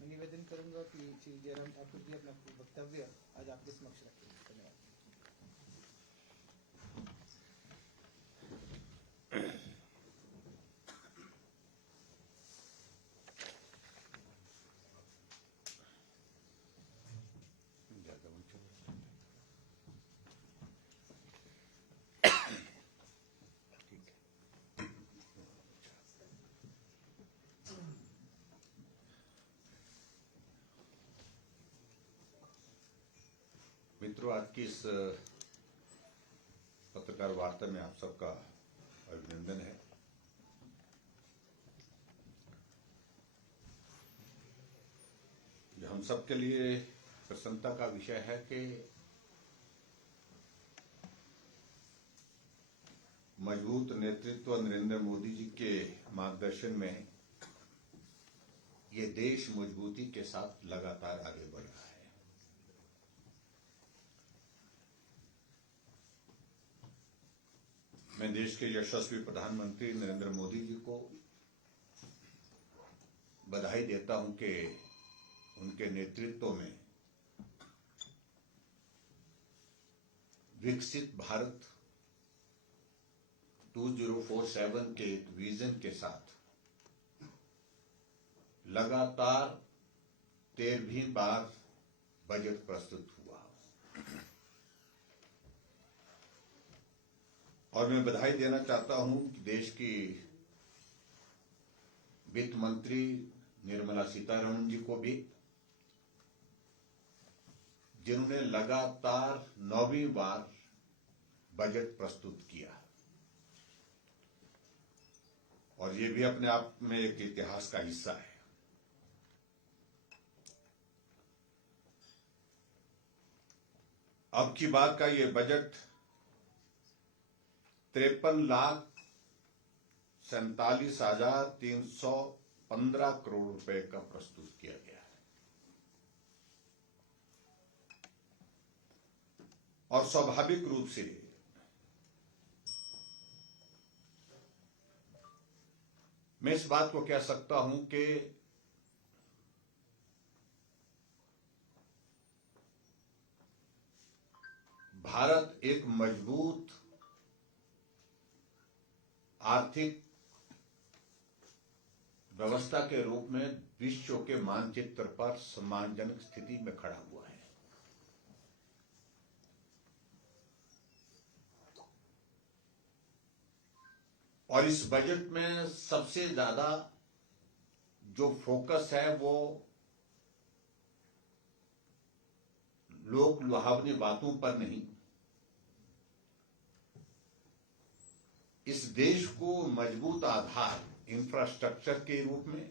मैं निवेदन करूंगा कि श्री जयराम ठाकुर जी अपना वक्तव्य आज आपके समक्ष रखें। धन्यवाद। मित्रों, आज की इस पत्रकार वार्ता में आप सबका अभिनंदन है। हम सबके लिए प्रसन्नता का विषय है कि मजबूत नेतृत्व नरेंद्र मोदी जी के मार्गदर्शन में ये देश मजबूती के साथ लगातार आगे बढ़ रहा है। मैं देश के यशस्वी प्रधानमंत्री नरेंद्र मोदी जी को बधाई देता हूं कि उनके नेतृत्व में विकसित भारत 2047 के एक विजन के साथ लगातार 13वीं बार बजट प्रस्तुत हुआ और मैं बधाई देना चाहता हूं कि देश की वित्त मंत्री निर्मला सीतारमण जी को भी, जिन्होंने लगातार 9वीं बार बजट प्रस्तुत किया और ये भी अपने आप में एक इतिहास का हिस्सा है। अब की बात का ये बजट 53,47,315 करोड़ रुपए का प्रस्तुत किया गया है और स्वाभाविक रूप से मैं इस बात को कह सकता हूं कि भारत एक मजबूत आर्थिक व्यवस्था के रूप में विश्व के मानचित्र पर सम्मानजनक स्थिति में खड़ा हुआ है। और इस बजट में सबसे ज्यादा जो फोकस है वो लोक लुभावनी बातों पर नहीं, इस देश को मजबूत आधार इंफ्रास्ट्रक्चर के रूप में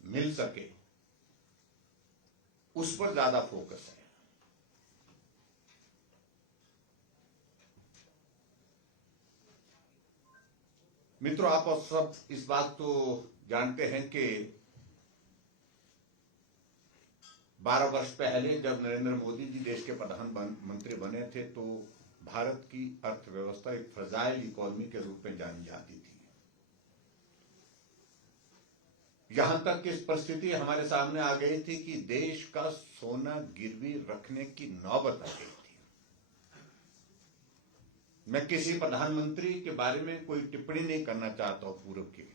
मिल सके उस पर ज्यादा फोकस है। मित्रों, आप सब इस बात तो जानते हैं कि 12 वर्ष पहले जब नरेंद्र मोदी जी देश के प्रधानमंत्री बने थे तो भारत की अर्थव्यवस्था एक फ्रजाइल इकोनॉमी के रूप में जानी जाती थी। यहां तक कि इस परिस्थिति हमारे सामने आ गई थी कि देश का सोना गिरवी रखने की नौबत आ गई थी। मैं किसी प्रधानमंत्री के बारे में कोई टिप्पणी नहीं करना चाहता हूं पूर्व की,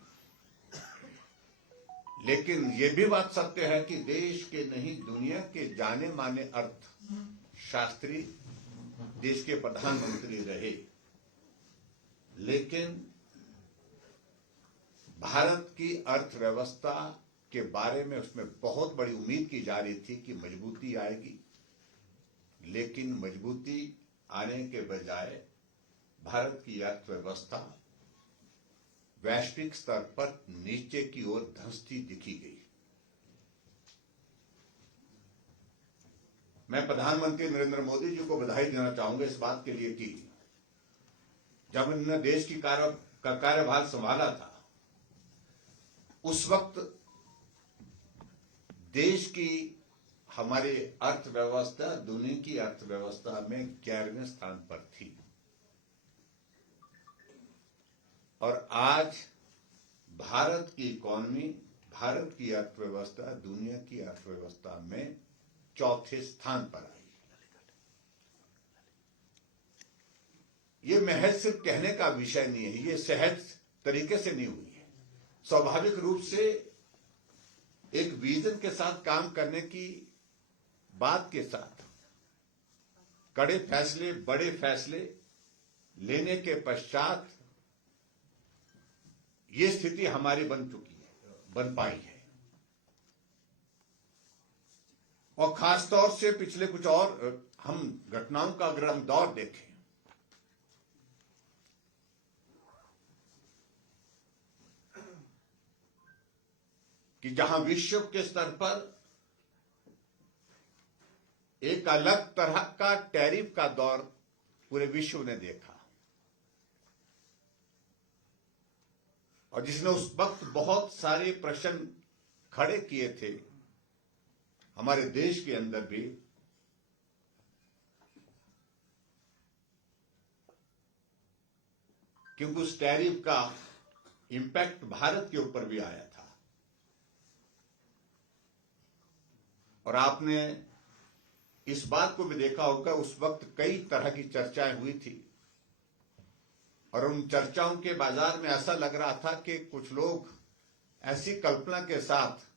लेकिन यह भी बात सत्य है कि देश के नहीं दुनिया के जाने माने अर्थशास्त्री देश के प्रधानमंत्री रहे, लेकिन भारत की अर्थव्यवस्था के बारे में उसमें बहुत बड़ी उम्मीद की जा रही थी कि मजबूती आएगी, लेकिन मजबूती आने के बजाय भारत की अर्थव्यवस्था वैश्विक स्तर पर नीचे की ओर धंसती दिखी गई। मैं प्रधानमंत्री नरेंद्र मोदी जी को बधाई देना चाहूंगा इस बात के लिए कि जब उन्होंने देश की कार्यभार संभाला था उस वक्त देश की हमारी अर्थव्यवस्था दुनिया की अर्थव्यवस्था में 11वें स्थान पर थी और आज भारत की इकोनॉमी भारत की अर्थव्यवस्था दुनिया की अर्थव्यवस्था में चौथे स्थान पर आई। ये महज सिर्फ कहने का विषय नहीं है, ये सहज तरीके से नहीं हुई है। स्वाभाविक रूप से एक विजन के साथ काम करने की बात के साथ कड़े फैसले, बड़े फैसले लेने के पश्चात ये स्थिति हमारी बन चुकी है, बन पाई है। और खासतौर से पिछले कुछ और हम घटनाओं का अगर हम दौर देखें, कि जहां विश्व के स्तर पर एक अलग तरह का टैरिफ का दौर पूरे विश्व ने देखा, और जिसने उस वक्त बहुत सारे प्रश्न खड़े किए थे हमारे देश के अंदर भी, क्योंकि उस टैरिफ का इंपैक्ट भारत के ऊपर भी आया था। और आपने इस बात को भी देखा होगा, उस वक्त कई तरह की चर्चाएं हुई थी, और उन चर्चाओं के बाजार में ऐसा लग रहा था कि कुछ लोग ऐसी कल्पना के साथ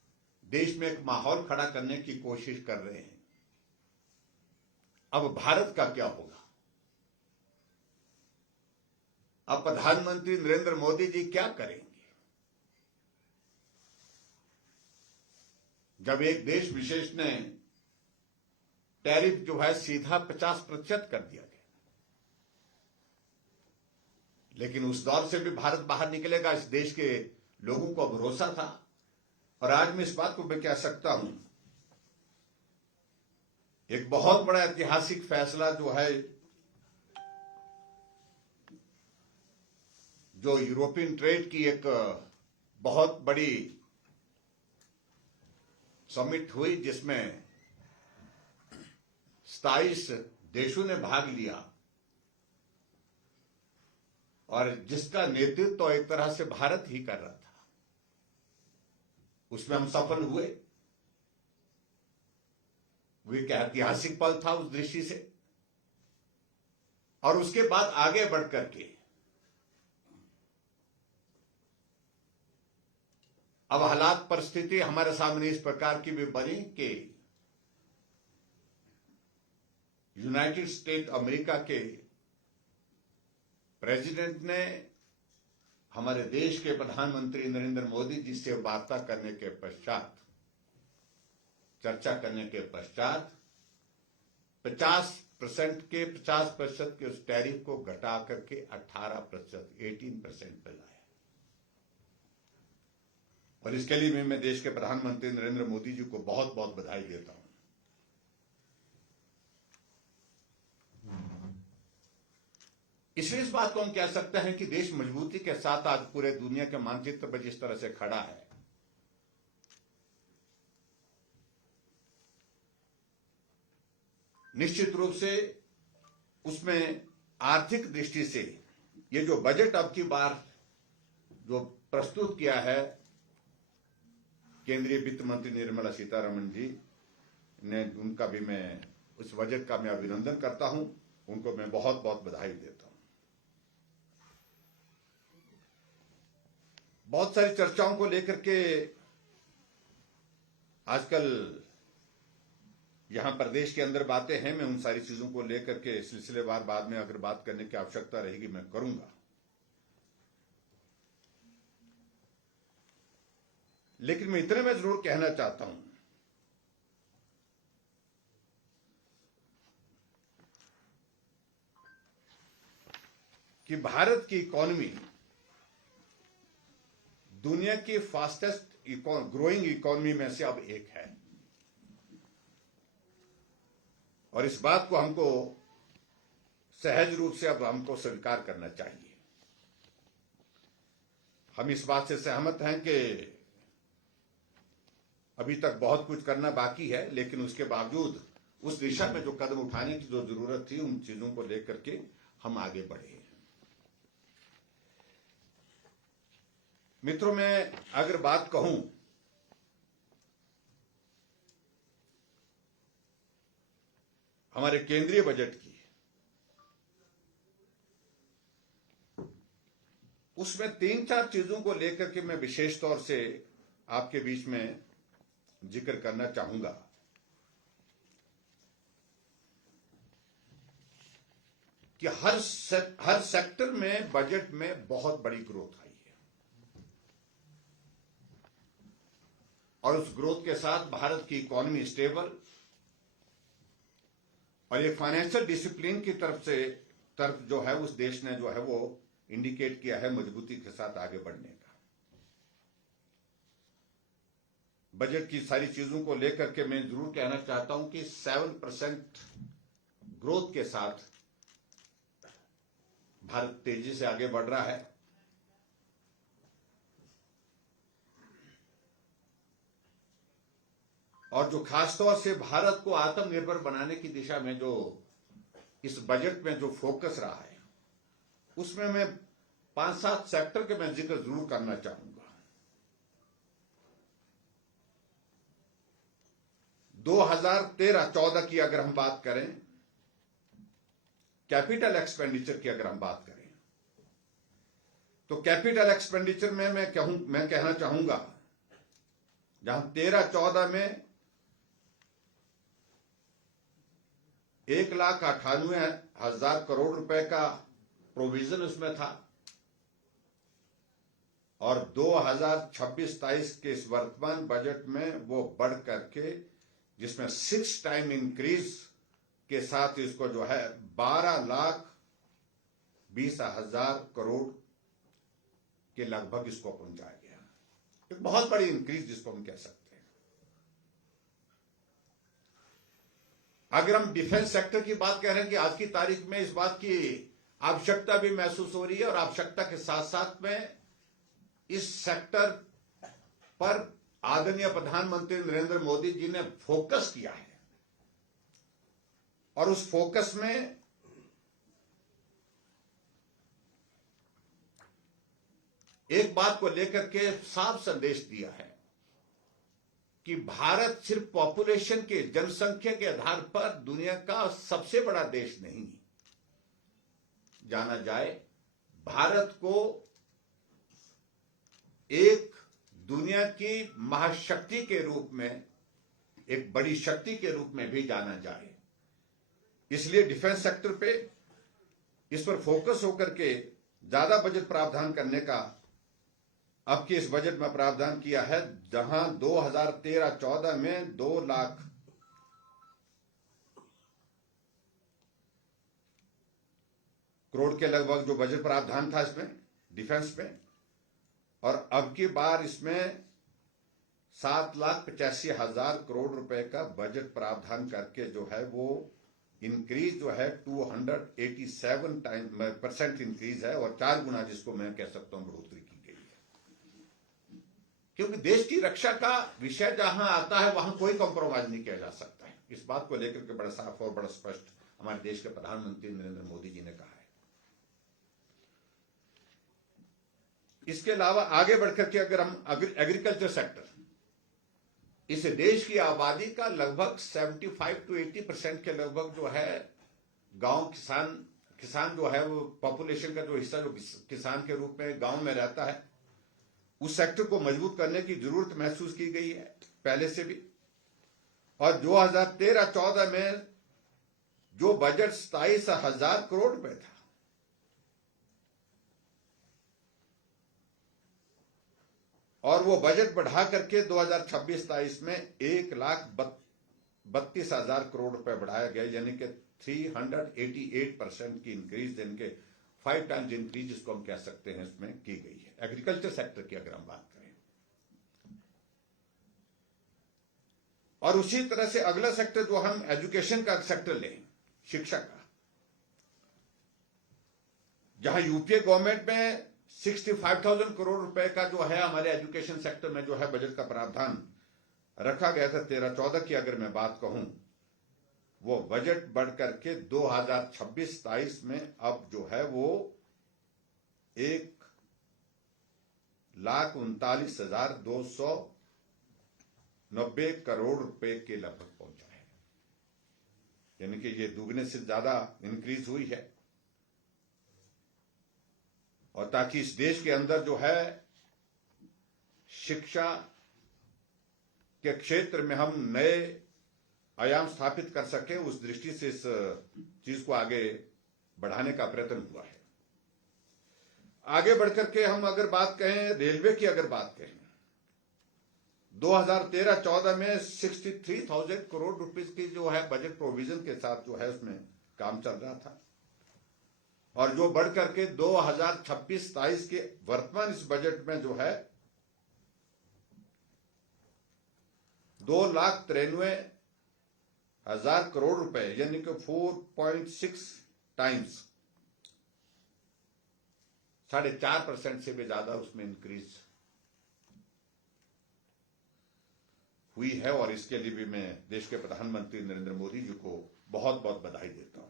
देश में एक माहौल खड़ा करने की कोशिश कर रहे हैं। अब भारत का क्या होगा? अब प्रधानमंत्री नरेंद्र मोदी जी क्या करेंगे जब एक देश विशेष ने टैरिफ जो है सीधा 50% कर दिया गया? लेकिन उस दौर से भी भारत बाहर निकलेगा, इस देश के लोगों को भरोसा था। और आज मैं इस बात को भी कह सकता हूं, एक बहुत बड़ा ऐतिहासिक फैसला जो है, जो यूरोपियन ट्रेड की एक बहुत बड़ी समिट हुई, जिसमें 27 देशों ने भाग लिया, और जिसका नेतृत्व तो एक तरह से भारत ही कर रहा था। उसमें हम सफल हुए। वो एक ऐतिहासिक पल था उस दृष्टि से। और उसके बाद आगे बढ़कर के अब हालात, परिस्थिति हमारे सामने इस प्रकार की भी बनी कि यूनाइटेड स्टेट अमेरिका के प्रेसिडेंट ने हमारे देश के प्रधानमंत्री नरेंद्र मोदी जी से वार्ता करने के पश्चात, चर्चा करने के पश्चात 50% के उस टैरिफ को घटा करके 18% पे लाया। और इसके लिए मैं देश के प्रधानमंत्री नरेंद्र मोदी जी को बहुत बहुत बधाई देता हूं। इसलिए इस बात को हम कह सकते हैं कि देश मजबूती के साथ आज पूरे दुनिया के मानचित्र पर जिस तरह से खड़ा है, निश्चित रूप से उसमें आर्थिक दृष्टि से ये जो बजट अब की बार जो प्रस्तुत किया है केंद्रीय वित्त मंत्री निर्मला सीतारमण जी ने, उनका भी मैं उस बजट का मैं अभिनंदन करता हूं। उनको मैं बहुत बहुत बधाई देता हूं। बहुत सारी चर्चाओं को लेकर के आजकल यहां प्रदेश के अंदर बातें हैं। मैं उन सारी चीजों को लेकर के सिलसिलेवार बाद में अगर बात करने की आवश्यकता रहेगी मैं करूंगा। लेकिन मैं इतने में जरूर कहना चाहता हूं कि भारत की इकोनॉमी दुनिया की फास्टेस्ट ग्रोइंग इकोनॉमी में से अब एक है, और इस बात को हमको सहज रूप से अब हमको स्वीकार करना चाहिए। हम इस बात से सहमत हैं कि अभी तक बहुत कुछ करना बाकी है, लेकिन उसके बावजूद उस दिशा में जो कदम उठाने की जो जरूरत थी, उन चीजों को लेकर के हम आगे बढ़े। मित्रों, मैं अगर बात कहूं हमारे केंद्रीय बजट की, उसमें 3-4 चीजों को लेकर के मैं विशेष तौर से आपके बीच में जिक्र करना चाहूंगा। कि हर सेक्टर में बजट में बहुत बड़ी ग्रोथ आई है और उस ग्रोथ के साथ भारत की इकोनॉमी स्टेबल और ये फाइनेंशियल डिसिप्लिन की तरफ जो है उस देश ने जो है वो इंडिकेट किया है मजबूती के साथ आगे बढ़ने का। बजट की सारी चीजों को लेकर के मैं जरूर कहना चाहता हूं कि 7% ग्रोथ के साथ भारत तेजी से आगे बढ़ रहा है। और जो खासतौर से भारत को आत्मनिर्भर बनाने की दिशा में जो इस बजट में जो फोकस रहा है, उसमें मैं 5-7 सेक्टर के मैं जिक्र जरूर करना चाहूंगा। 2013-14 की अगर हम बात करें, कैपिटल एक्सपेंडिचर की अगर हम बात करें, तो कैपिटल एक्सपेंडिचर में मैं कहना चाहूंगा, जहां 13-14 में 1,98,000 करोड़ रुपए का प्रोविजन उसमें था और 2026-27 के इस वर्तमान बजट में वो बढ़ करके, जिसमें 6 टाइम इंक्रीज के साथ इसको जो है 12,20,000 करोड़ के लगभग इसको पहुंचाया गया। एक बहुत बड़ी इंक्रीज जिसको हम कह सकते हैं। अगर हम डिफेंस सेक्टर की बात कह रहे हैं कि आज की तारीख में इस बात की आवश्यकता भी महसूस हो रही है और आवश्यकता के साथ साथ में इस सेक्टर पर आदरणीय प्रधानमंत्री नरेंद्र मोदी जी ने फोकस किया है और उस फोकस में एक बात को लेकर के साफ संदेश दिया है कि भारत सिर्फ पॉपुलेशन के, जनसंख्या के आधार पर दुनिया का सबसे बड़ा देश नहीं जाना जाए, भारत को एक दुनिया की महाशक्ति के रूप में, एक बड़ी शक्ति के रूप में भी जाना जाए। इसलिए डिफेंस सेक्टर पे इस पर फोकस होकर के ज्यादा बजट प्रावधान करने का अब के इस बजट में प्रावधान किया है, जहां 2013-14 में 2 लाख करोड़ के लगभग जो बजट प्रावधान था इसमें डिफेंस में, और अब की बार इसमें 7,85,000 करोड़ रुपए का बजट प्रावधान करके जो है वो इंक्रीज जो है 287% इंक्रीज है और 4 गुना जिसको मैं कह सकता हूं बढ़ोतरी की गई है। क्योंकि देश की रक्षा का विषय जहां आता है वहां कोई कॉम्प्रोमाइज नहीं किया जा सकता है। इस बात को लेकर के बड़ा साफ और बड़ा स्पष्ट हमारे देश के प्रधानमंत्री नरेंद्र मोदी जी ने कहा है। इसके अलावा आगे बढ़कर के अगर हम एग्रीकल्चर सेक्टर, इस देश की आबादी का लगभग 75 to 80% के लगभग जो है गांव किसान जो है वो पॉपुलेशन का जो हिस्सा जो किसान के रूप में गांव में रहता है, उस सेक्टर को मजबूत करने की जरूरत महसूस की गई है पहले से भी। और 2013-14 में जो बजट 27,000 करोड़ रुपए था, और वो बजट बढ़ा करके 2026-27 में 1,32,000 करोड़ रुपए बढ़ाया गया, यानी कि 388% की इंक्रीज, यानी कि 5 टाइम्स इंक्रीज जिसको हम कह सकते हैं इसमें की गई है एग्रीकल्चर सेक्टर की अगर हम बात करें। और उसी तरह से अगला सेक्टर जो हम एजुकेशन का सेक्टर लें, शिक्षा का, जहां यूपीए गवर्नमेंट में 65,000 करोड़ रुपए का जो है हमारे एजुकेशन सेक्टर में जो है बजट का प्रावधान रखा गया था 13-14 की अगर मैं बात कहूं, वो बजट बढ़ करके 2026-27 में अब जो है वो 1,39,290 करोड़ रुपए के लगभग पहुंचा है। यानी कि ये दुगने से ज्यादा इंक्रीज हुई है। और ताकि इस देश के अंदर जो है शिक्षा के क्षेत्र में हम नए आयाम स्थापित कर सके, उस दृष्टि से इस चीज को आगे बढ़ाने का प्रयत्न हुआ है। आगे बढ़कर के हम अगर बात कहें रेलवे की, अगर बात कहें 2013-14 में 63,000 करोड़ रुपए की जो है बजट प्रोविजन के साथ जो है उसमें काम चल रहा था, और जो बढ़ करके 2026-27 के वर्तमान इस बजट में जो है 2,93,000 करोड़ रुपए, यानी कि 4.6 टाइम्स, 4.5% से भी ज्यादा उसमें इंक्रीज हुई है। और इसके लिए भी मैं देश के प्रधानमंत्री नरेंद्र मोदी जी को बहुत बहुत बधाई देता हूं।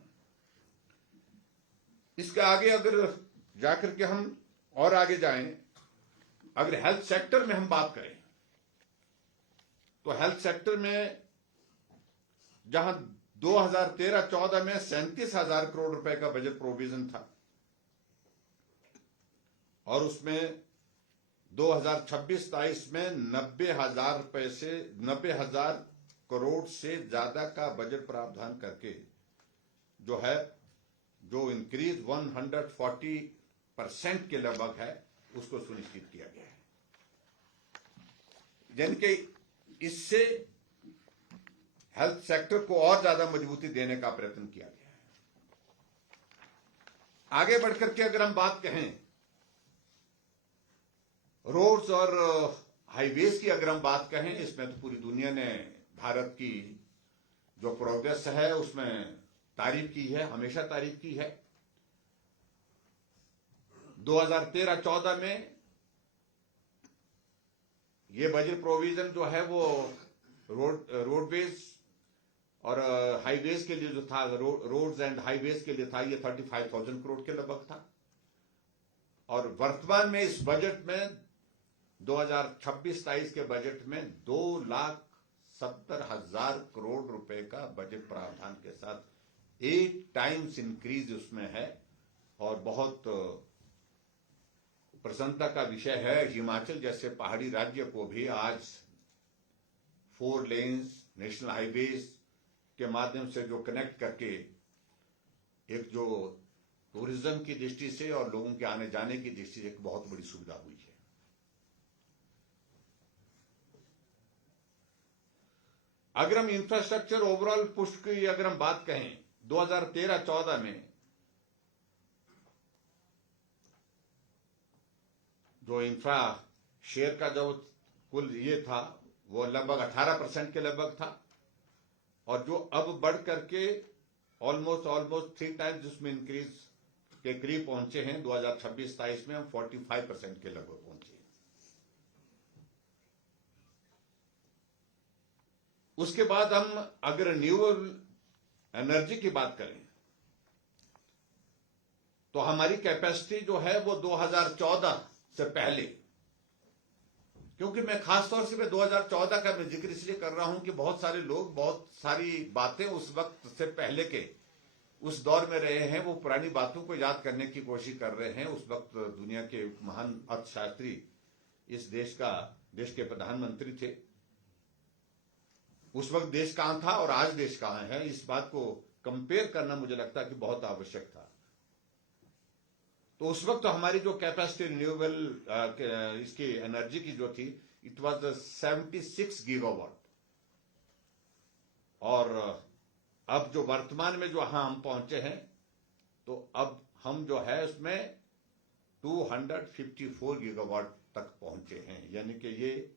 इसके आगे अगर जाकर के हम और आगे जाएं, अगर हेल्थ सेक्टर में हम बात करें तो हेल्थ सेक्टर में जहां 2013-14 में 37,000 करोड़ रुपए का बजट प्रोविजन था, और उसमें 2026-27 में 90,000 करोड़ से ज्यादा का बजट प्रावधान करके जो है जो इंक्रीज 140% के लगभग है, उसको सुनिश्चित किया गया है। यानी कि इससे हेल्थ सेक्टर को और ज्यादा मजबूती देने का प्रयत्न किया गया है। आगे बढ़कर के अगर हम बात कहें रोड्स और हाईवेज की, अगर हम बात कहें, इसमें तो पूरी दुनिया ने भारत की जो प्रोग्रेस है उसमें तारीफ की है, हमेशा तारीफ की है। 2013-14 में ये बजट प्रोविजन जो है वो रोडवेज और हाईवेज के लिए जो था, रोड्स एंड हाईवेज के लिए था, ये 35,000 करोड़ के लगभग था। और वर्तमान में इस बजट में 2026-27 के बजट में 2,70,000 करोड़ रुपए का बजट प्रावधान के साथ 8 टाइम्स इंक्रीज उसमें है। और बहुत प्रसन्नता का विषय है, हिमाचल जैसे पहाड़ी राज्य को भी आज 4 लेन्स नेशनल हाईवेज के माध्यम से जो कनेक्ट करके एक जो टूरिज्म की दृष्टि से और लोगों के आने जाने की दृष्टि से एक बहुत बड़ी सुविधा हुई है। अगर हम इंफ्रास्ट्रक्चर ओवरऑल पुश की अगर हम बात कहें 2013-14 में जो इंफ्रा शेयर का जो कुल ये था वो लगभग 18% के लगभग था, और जो अब बढ़ करके ऑलमोस्ट 3 टाइम्स उसमें इंक्रीज के करीब पहुंचे हैं। 2026-27 में हम 45% के लगभग पहुंचे। उसके बाद हम अगर रिन्यूएबल एनर्जी की बात करें तो हमारी कैपेसिटी जो है वो 2014 से पहले, क्योंकि मैं खासतौर से 2014 का मैं जिक्र इसलिए कर रहा हूं कि बहुत सारे लोग बहुत सारी बातें उस वक्त से पहले के उस दौर में रहे हैं, वो पुरानी बातों को याद करने की कोशिश कर रहे हैं। उस वक्त दुनिया के महान अर्थशास्त्री इस देश के प्रधानमंत्री थे। उस वक्त देश कहां था और आज देश कहां है, इस बात को कंपेयर करना मुझे लगता है कि बहुत आवश्यक था। तो उस वक्त तो हमारी जो कैपेसिटी रिन्यूएबल इसकी एनर्जी की जो थी, इट वाज 76 गीगावाट। और अब जो वर्तमान में जो हम पहुंचे हैं, तो अब हम जो है उसमें 254 गीगावाट तक पहुंचे हैं। यानी कि ये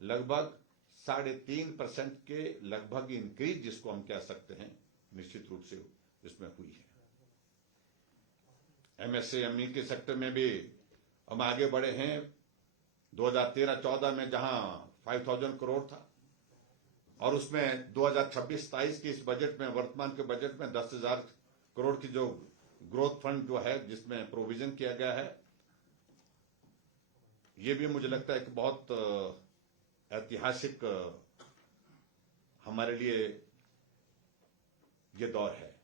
लगभग 3.5% के लगभग इंक्रीज जिसको हम कह सकते हैं, निश्चित रूप से इसमें हुई है। एमएसएमई के सेक्टर में भी हम आगे बढ़े हैं। 2013-14 में जहां 5,000 करोड़ था, और उसमें 2026-27 के इस बजट में, वर्तमान के बजट में 10,000 करोड़ की जो ग्रोथ फंड जो है जिसमें प्रोविजन किया गया है, ये भी मुझे लगता है कि बहुत ऐतिहासिक हमारे लिए ये दौर है।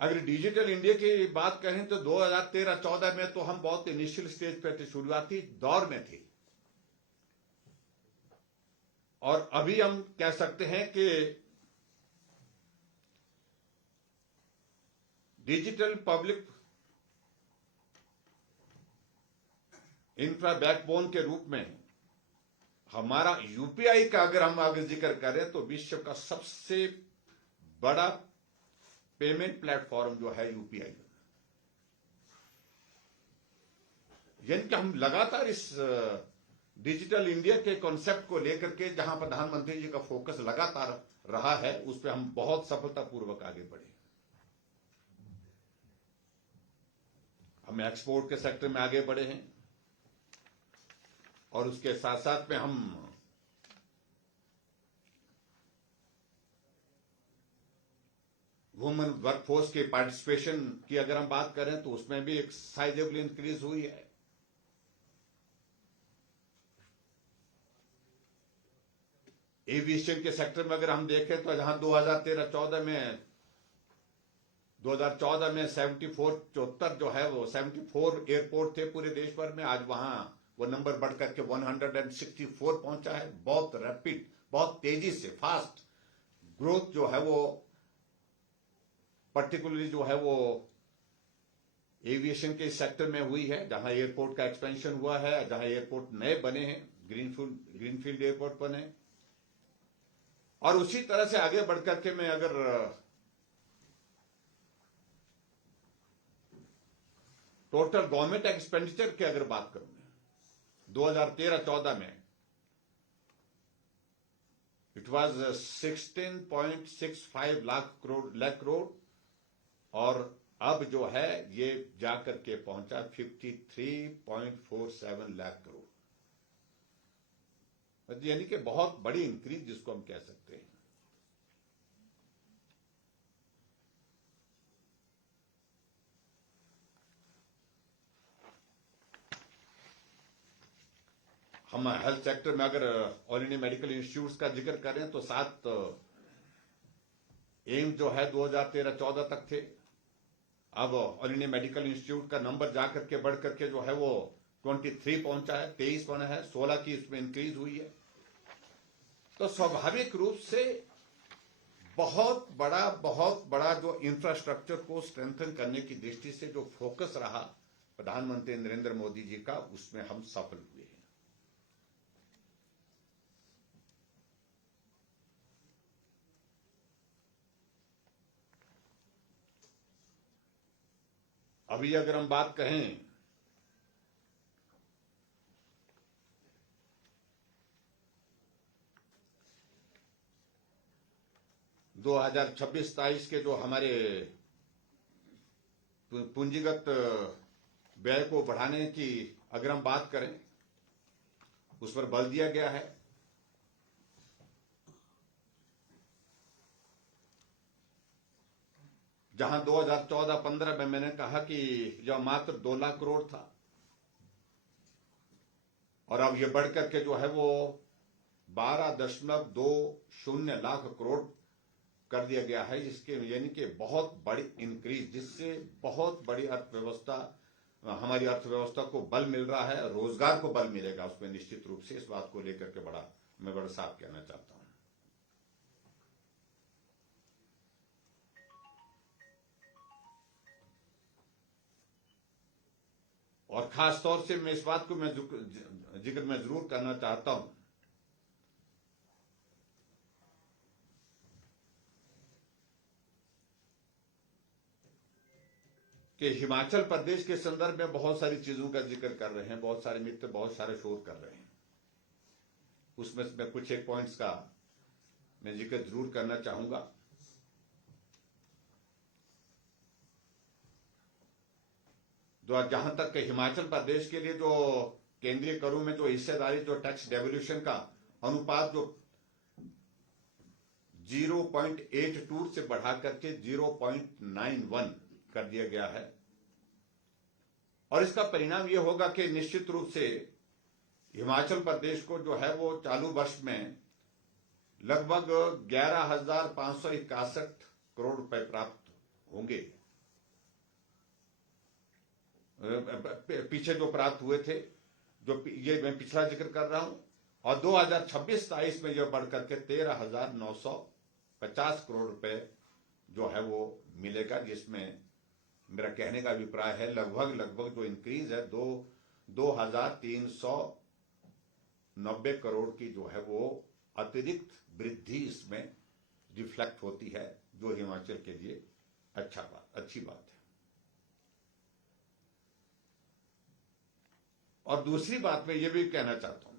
अगर डिजिटल इंडिया की बात करें तो 2013-14 में तो हम बहुत इनिशियल स्टेज पे थे, शुरुआती दौर में थे, और अभी हम कह सकते हैं कि डिजिटल पब्लिक इंफ्रा बैकबोन के रूप में हमारा यूपीआई का अगर हम आगे जिक्र करें तो विश्व का सबसे बड़ा पेमेंट प्लेटफॉर्म जो है यूपीआई, यानी कि हम लगातार इस डिजिटल इंडिया के कॉन्सेप्ट को लेकर के जहां प्रधानमंत्री जी का फोकस लगातार रहा है, उस पर हम बहुत सफलतापूर्वक आगे बढ़े। हम एक्सपोर्ट के सेक्टर में आगे बढ़े हैं, और उसके साथ साथ में हम वुमेन वर्कफोर्स के पार्टिसिपेशन की अगर हम बात करें तो उसमें भी एक साइजेबल इंक्रीज हुई है। एविएशन के सेक्टर में अगर हम देखें तो जहां 2013-14 में 74 जो है वो 74 एयरपोर्ट थे पूरे देश भर में, आज वहां वो नंबर बढ़कर के 164 पहुंचा है। बहुत रैपिड, बहुत तेजी से फास्ट ग्रोथ जो है वो पर्टिकुलरली जो है वो एविएशन के सेक्टर में हुई है, जहां एयरपोर्ट का एक्सपेंशन हुआ है, जहां एयरपोर्ट नए बने हैं, ग्रीनफील्ड एयरपोर्ट बने। और उसी तरह से आगे बढ़कर के मैं अगर टोटल गवर्नमेंट एक्सपेंडिचर की अगर बात करूं 2013-14 में इट वाज 16.65 लाख करोड़, और अब जो है ये जाकर के पहुंचा 53.47 लाख करोड़, यानी कि बहुत बड़ी इंक्रीज जिसको हम कह सकते हैं। हम हेल्थ सेक्टर में अगर ऑल इंडिया मेडिकल इंस्टीट्यूट्स का जिक्र करें तो 7 एम्स जो है 2013-14 तक थे। अब ऑल इंडिया मेडिकल इंस्टीट्यूट का नंबर जाकर के बढ़ करके जो है वो 23 पहुंचा है, 23 बना है, 16 की इसमें इंक्रीज हुई है। तो स्वाभाविक रूप से बहुत बड़ा जो इंफ्रास्ट्रक्चर को स्ट्रेंथन करने की दृष्टि से जो फोकस रहा प्रधानमंत्री नरेंद्र मोदी जी का, उसमें हम सफल हुए हैं। अभी अगर हम बात कहें दो 2026-27 के जो हमारे पूंजीगत व्यय को बढ़ाने की अगर हम बात करें, उस पर बल दिया गया है। जहां 2014-15 में मैंने कहा कि जो मात्र 2 लाख करोड़ था, और अब ये बढ़कर के जो है वो 12.20 लाख करोड़ कर दिया गया है, जिसके यानी कि बहुत बड़ी इंक्रीज, जिससे बहुत बड़ी अर्थव्यवस्था, हमारी अर्थव्यवस्था को बल मिल रहा है, रोजगार को बल मिलेगा उसमें निश्चित रूप से। इस बात को लेकर के मैं बड़ा साफ कहना चाहता हूं। और खास तौर से मैं इस बात को जिक्र में जरूर करना चाहता हूं कि हिमाचल प्रदेश के संदर्भ में बहुत सारी चीजों का जिक्र कर रहे हैं, बहुत सारे मित्र बहुत सारे शोध कर रहे हैं। उसमें मैं कुछ एक पॉइंट्स का मैं जिक्र जरूर करना चाहूंगा। जहां तक हिमाचल प्रदेश के लिए जो केंद्रीय करों में जो हिस्सेदारी, जो टैक्स डेवल्यूशन का अनुपात जो 0.82 से बढ़ा करके 0.91 कर दिया गया है, और इसका परिणाम यह होगा कि निश्चित रूप से हिमाचल प्रदेश को जो है वो चालू वर्ष में लगभग 11,561 करोड़ रुपए प्राप्त होंगे। पीछे जो प्राप्त हुए थे, जो ये मैं पिछला जिक्र कर रहा हूं, और 2026-27 में यह बढ़कर के 13,950 करोड़ रुपए जो है वो मिलेगा, जिसमें मेरा कहने का अभिप्राय है लगभग जो इंक्रीज है 2,390 करोड़ की जो है वो अतिरिक्त वृद्धि इसमें रिफ्लेक्ट होती है, जो हिमाचल के लिए अच्छी बात है। और दूसरी बात मैं ये भी कहना चाहता हूं,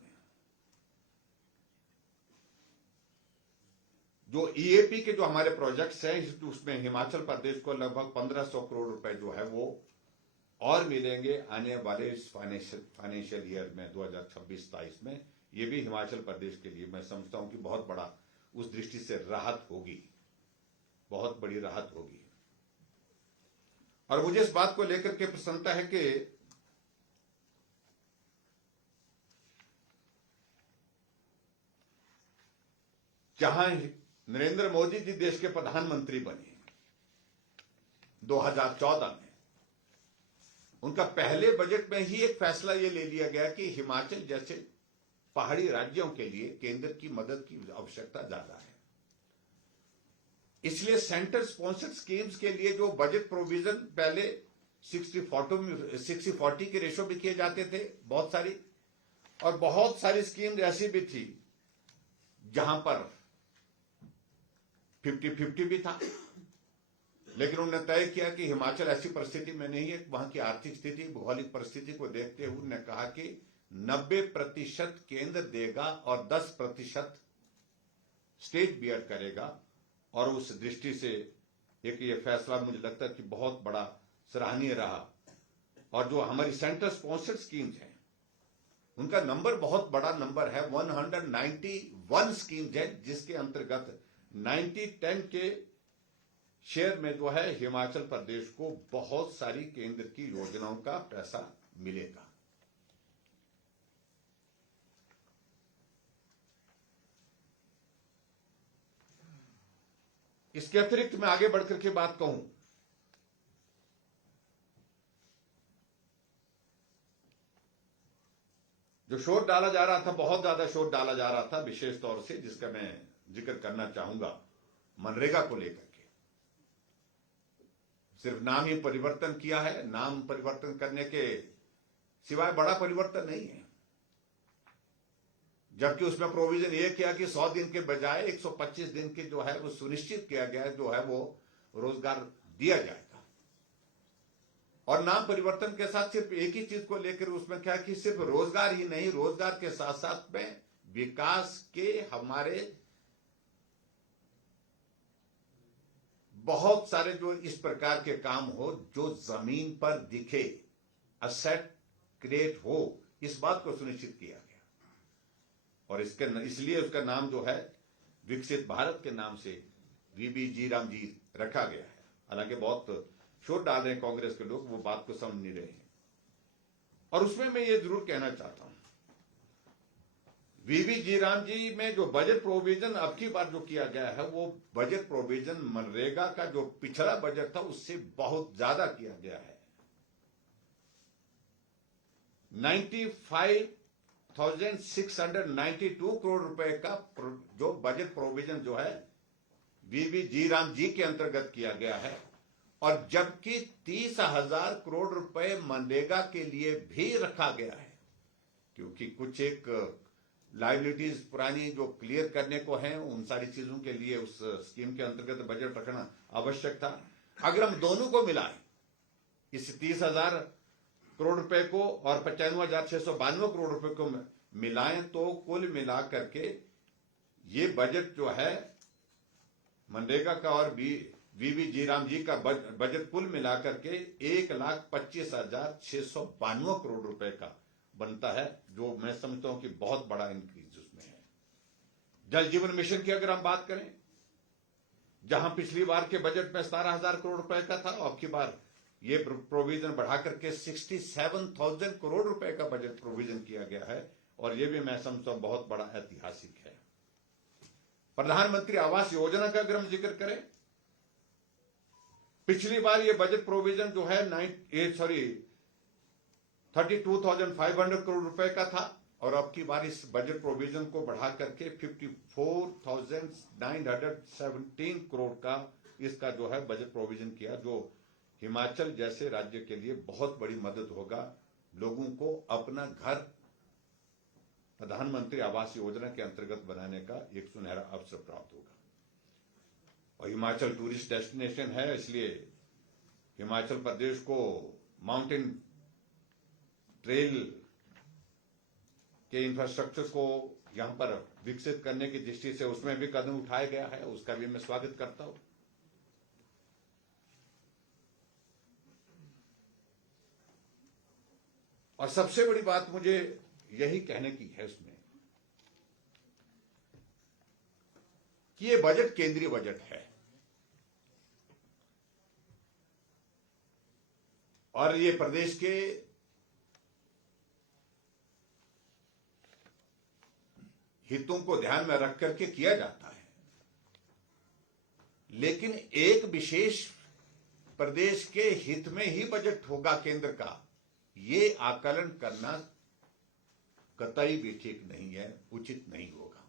जो ईएपी के जो हमारे प्रोजेक्ट्स हैं उसमें हिमाचल प्रदेश को लगभग 1,500 करोड़ रुपए जो है वो और मिलेंगे आने वाले इस फाइनेंशियल ईयर में 2026-27 में। ये भी हिमाचल प्रदेश के लिए मैं समझता हूं कि बहुत बड़ा उस दृष्टि से राहत होगी, बहुत बड़ी राहत होगी। और मुझे इस बात को लेकर के प्रसन्नता है कि जहां नरेंद्र मोदी जी देश के प्रधानमंत्री बने 2014 में, उनका पहले बजट में ही एक फैसला ये ले लिया गया कि हिमाचल जैसे पहाड़ी राज्यों के लिए केंद्र की मदद की आवश्यकता ज्यादा है। इसलिए सेंटर स्पॉन्सर्ड स्कीम्स के लिए जो बजट प्रोविजन पहले 60-40 के रेशो भी किए जाते थे बहुत सारी, और बहुत सारी स्कीम्स ऐसी भी थी जहां पर 50-50 भी था, लेकिन उन्होंने तय किया कि हिमाचल ऐसी परिस्थिति में नहीं है, वहां की आर्थिक स्थिति, भौगोलिक परिस्थिति को देखते हुए उन्होंने कहा कि 90% केंद्र देगा और 10% स्टेट बियर करेगा। और उस दृष्टि से एक ये फैसला मुझे लगता है कि बहुत बड़ा सराहनीय रहा। और जो हमारी सेंटर स्पॉन्सर्ड स्कीम्स हैं उनका नंबर बहुत बड़ा नंबर है, 191 स्कीम्स है, जिसके अंतर्गत 90-10 के शेयर में जो है हिमाचल प्रदेश को बहुत सारी केंद्र की योजनाओं का पैसा मिलेगा। इसके अतिरिक्त मैं आगे बढ़कर के बात कहूं, जो शोर डाला जा रहा था, बहुत ज्यादा शोर डाला जा रहा था विशेष तौर से, जिसका मैं जिक्र करना चाहूंगा मनरेगा को लेकर के। सिर्फ नाम ही परिवर्तन किया है, नाम परिवर्तन करने के सिवाय बड़ा परिवर्तन नहीं है। जबकि उसमें प्रोविजन ये किया कि 100 दिन के बजाय 125 दिन के जो है वो सुनिश्चित किया गया है, जो है वो रोजगार दिया जाएगा। और नाम परिवर्तन के साथ सिर्फ एक ही चीज को लेकर उसमें क्या कि सिर्फ रोजगार ही नहीं, रोजगार के साथ साथ में विकास के हमारे बहुत सारे जो इस प्रकार के काम हो जो जमीन पर दिखे, असेट क्रिएट हो, इस बात को सुनिश्चित किया गया। और इसलिए उसका नाम जो है विकसित भारत के नाम से वीबी जीराम जी रखा गया है। हालांकि बहुत शोर डाल रहे हैं कांग्रेस के लोग, वो बात को समझ नहीं रहे हैं। और उसमें मैं ये जरूर कहना चाहता हूं, वीबी जीराम जी में जो बजट प्रोविजन अब की बार जो किया गया है, वो बजट प्रोविजन मनरेगा का जो पिछला बजट था उससे बहुत ज्यादा किया गया है। 95,692 करोड़ रुपए का जो बजट प्रोविजन जो है वीबी जीराम जी के अंतर्गत किया गया है। और जबकि 30,000 करोड़ रुपए मनरेगा के लिए भी रखा गया है, क्योंकि कुछ एक लाइबिलिटीज पुरानी जो क्लियर करने को है, उन सारी चीजों के लिए उस स्कीम के अंतर्गत बजट रखना आवश्यक था। अगर हम दोनों को मिलाएं, इस 30,000 करोड़ रुपए को और 95,692 करोड़ रुपए को मिलाएं, तो कुल मिला करके ये बजट जो है मनरेगा का और वीबी जीराम जी का बजट कुल मिलाकर के 1,25,692 करोड़ रुपए का बनता है, जो मैं समझता हूं कि बहुत बड़ा इंक्रीज उसमें है। जल जीवन मिशन की अगर हम बात करें, जहां पिछली बार के बजट में 17,000 करोड़ रुपए का था, अब की बार ये प्रोविजन बढ़ाकर के 67,000 करोड़ रुपए का बजट प्रोविजन किया गया है। और ये भी मैं समझता हूं बहुत बड़ा ऐतिहासिक है। प्रधानमंत्री आवास योजना का अगर हम जिक्र करें, पिछली बार ये बजट प्रोविजन जो है 32,500 करोड़ रुपए का था और अब की बार इस बजट प्रोविजन को बढ़ा करके 54,917 करोड़ का इसका जो है बजट प्रोविजन किया, जो हिमाचल जैसे राज्य के लिए बहुत बड़ी मदद होगा। लोगों को अपना घर प्रधानमंत्री आवास योजना के अंतर्गत बनाने का एक सुनहरा अवसर प्राप्त होगा। और हिमाचल टूरिस्ट डेस्टिनेशन है, इसलिए हिमाचल प्रदेश को माउंटेन ट्रेल के इंफ्रास्ट्रक्चर को यहां पर विकसित करने की दृष्टि से उसमें भी कदम उठाया गया है, उसका भी मैं स्वागत करता हूं। और सबसे बड़ी बात मुझे यही कहने की है इसमें कि ये बजट केंद्रीय बजट है और ये प्रदेश के हितों को ध्यान में रख करके किया जाता है, लेकिन एक विशेष प्रदेश के हित में ही बजट होगा केंद्र का, ये आकलन करना कतई भी ठीक नहीं है, उचित नहीं होगा।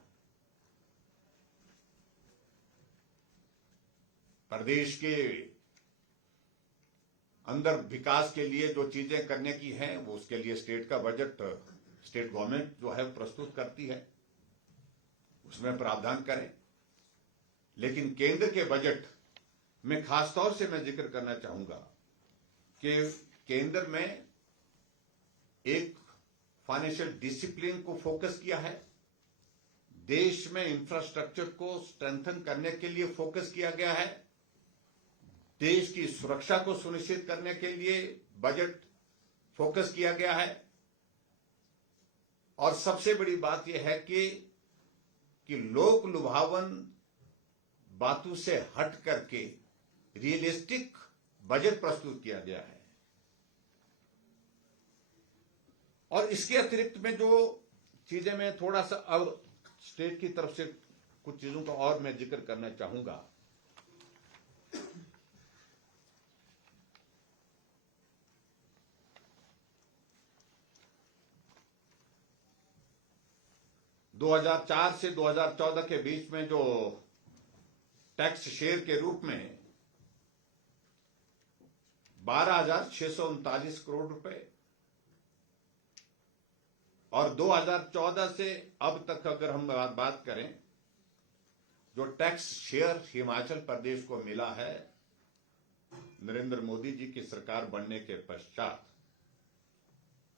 प्रदेश के अंदर विकास के लिए जो चीजें करने की हैं वो उसके लिए स्टेट का बजट स्टेट गवर्नमेंट जो है प्रस्तुत करती है, उसमें प्रावधान करें। लेकिन केंद्र के बजट में खासतौर से मैं जिक्र करना चाहूंगा कि केंद्र में एक फाइनेंशियल डिसिप्लिन को फोकस किया है, देश में इंफ्रास्ट्रक्चर को स्ट्रेंथन करने के लिए फोकस किया गया है, देश की सुरक्षा को सुनिश्चित करने के लिए बजट फोकस किया गया है। और सबसे बड़ी बात यह है कि लोक लुभावन बातों से हट करके रियलिस्टिक बजट प्रस्तुत किया गया है। और इसके अतिरिक्त में जो चीजें मैं थोड़ा सा अब स्टेट की तरफ से कुछ चीजों का और मैं जिक्र करना चाहूंगा। दो 2004 से 2014 के बीच में जो टैक्स शेयर के रूप में 12,639 करोड़ रुपए और 2014 से अब तक अगर हम बात करें, जो टैक्स शेयर हिमाचल प्रदेश को मिला है नरेंद्र मोदी जी की सरकार बनने के पश्चात,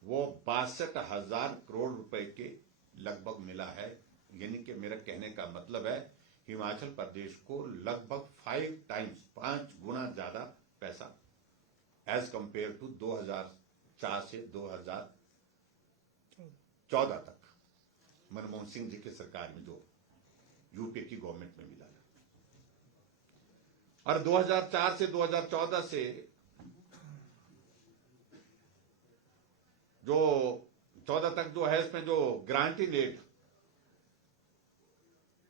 वो 62,000 करोड़ रुपए के लगभग मिला है। यानी कि मेरा कहने का मतलब है हिमाचल प्रदेश को लगभग 5 गुना ज्यादा पैसा एज कंपेयर टू 2004 से 2014 तक मनमोहन सिंह जी की सरकार में जो यूपी की गवर्नमेंट में मिला है। और 2004 से 2014 से जो 14 तक जो है इसमें जो ग्रांटिंग एड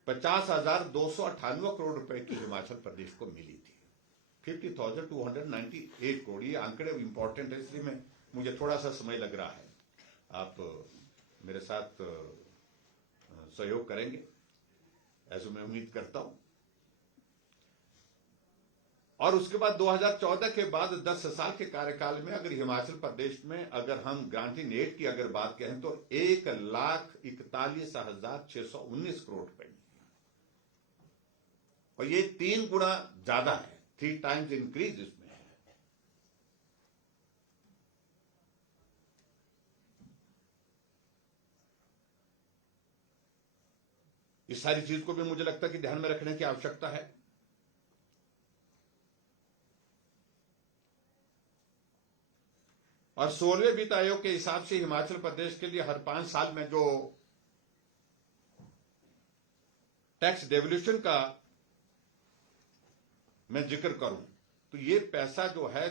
50,298 करोड़ रुपए की हिमाचल प्रदेश को मिली थी। 50,298 करोड़, ये आंकड़े इंपॉर्टेंट है, इसलिए मुझे थोड़ा सा समय लग रहा है। आप मेरे साथ सहयोग करेंगे ऐसा मैं उम्मीद करता हूं। और उसके बाद 2014 के बाद 10 साल के कार्यकाल में अगर हिमाचल प्रदेश में अगर हम ग्रांटिंग एड की अगर बात करें तो 1,41,619 करोड़ रुपए, और ये 3 गुना ज्यादा है, 3 टाइम्स इंक्रीज इसमें है। इस सारी चीज को भी मुझे लगता है कि ध्यान में रखने की आवश्यकता है। और 16वें वित्त आयोग के हिसाब से हिमाचल प्रदेश के लिए हर 5 साल में जो टैक्स डेवल्यूशन का मैं जिक्र करूं तो ये पैसा जो है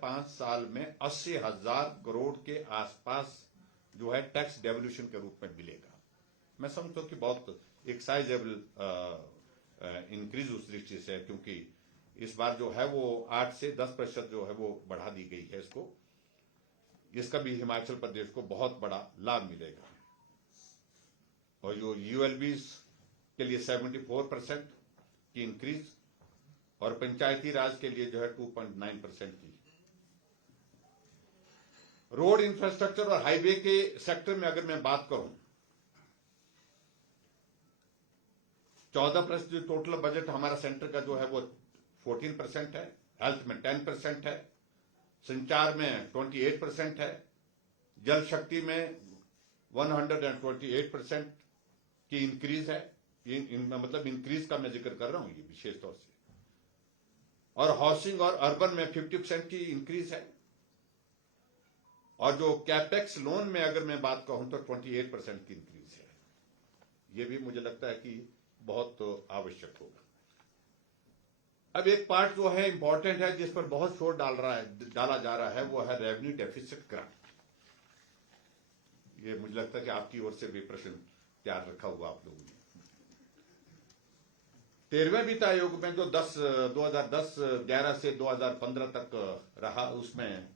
5 साल में 80,000 करोड़ के आसपास जो है टैक्स डेवल्यूशन के रूप में मिलेगा। मैं समझता हूँ कि बहुत एक साइजेबल इंक्रीज उस दृष्टि से है, क्योंकि इस बार जो है वो 8 से 10% जो है वो बढ़ा दी गई है इसको। इसका भी हिमाचल प्रदेश को बहुत बड़ा लाभ मिलेगा। और जो यूएलबीज के लिए 74% की इंक्रीज और पंचायती राज के लिए जो है 2.9% की। रोड इंफ्रास्ट्रक्चर और हाईवे के सेक्टर में अगर मैं बात करूं, 14% जो टोटल बजट हमारा सेंटर का जो है वो 14% है, हेल्थ में 10% है, संचार में 28% है, जल शक्ति में 128% की इंक्रीज है। मतलब इंक्रीज का मैं जिक्र कर रहा हूं ये विशेष तौर से। और हाउसिंग और अर्बन में 50% की इंक्रीज है। और जो कैपेक्स लोन में अगर मैं बात कहूं तो 28% की इंक्रीज है। ये भी मुझे लगता है कि बहुत आवश्यक होगा। अब एक पार्ट जो है इंपॉर्टेंट है, जिस पर बहुत शोर डाला जा रहा है, वो है रेवेन्यू डेफिसिट ग्रांट। ये मुझे लगता है कि आपकी ओर से भी प्रश्न तैयार रखा हुआ आप लोगों ने। 13वें वित्त आयोग में जो 2010-11 से 2015 तक रहा, उसमें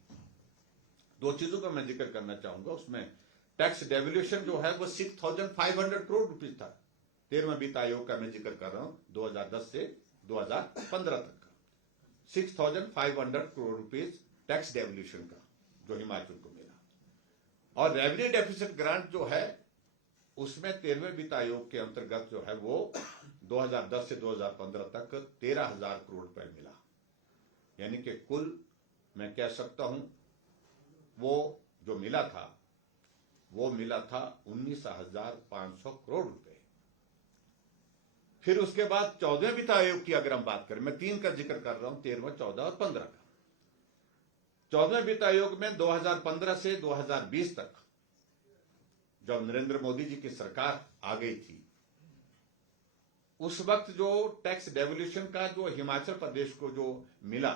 दो चीजों का मैं जिक्र करना चाहूंगा। उसमें टैक्स डेवल्यूशन जो है वो 6,500 करोड़ रुपीज था। 13वें वित्त आयोग का मैं जिक्र कर रहा हूं 2010 से 2015 तक का 6,500 करोड़ रुपीज टैक्स डेवल्यूशन का जो हिमाचल को मिला। और रेवेन्यू डेफिसिट ग्रांट जो है उसमें 13वें वित्त आयोग के अंतर्गत जो है वो 2010 से 2015 तक 13,000 करोड़ रुपए मिला। यानी कि कुल मैं कह सकता हूं वो जो मिला था वो मिला था 19,500 करोड़ रुपए। फिर उसके बाद 14वें वित्त आयोग की अगर हम बात करें, मैं 3 का जिक्र कर रहा हूं, 13वां, 14 और 15 का। 14वें वित्त आयोग में 2015 से 2020 तक जब नरेंद्र मोदी जी की सरकार आ गई थी, उस वक्त जो टैक्स डेवल्यूशन का जो हिमाचल प्रदेश को जो मिला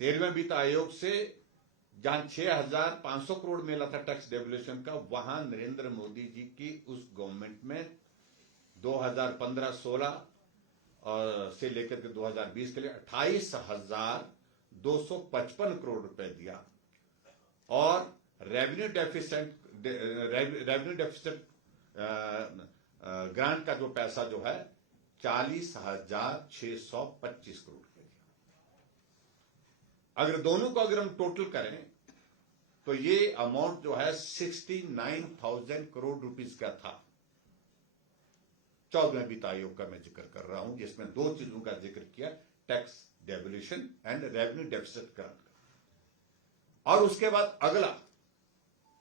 13वें वित्त आयोग से, जहां 6,500 करोड़ मिला था टैक्स डेवल्यूशन का, वहां नरेंद्र मोदी जी की उस गवर्नमेंट में 2015-16 से लेकर के 2020 के लिए 28,255 करोड़ रुपए दिया। और रेवेन्यू डेफिसिट ग्रांट का जो पैसा जो है 40,625 करोड़ रुपए दिया। अगर दोनों को अगर हम टोटल करें तो ये अमाउंट जो है 69,000 करोड़ रुपीस का था। 14वें वित्त आयोग का मैं जिक्र कर रहा हूं, जिसमें दो चीजों का जिक्र किया, tax devolution and revenue deficit grant का। और उसके बाद अगला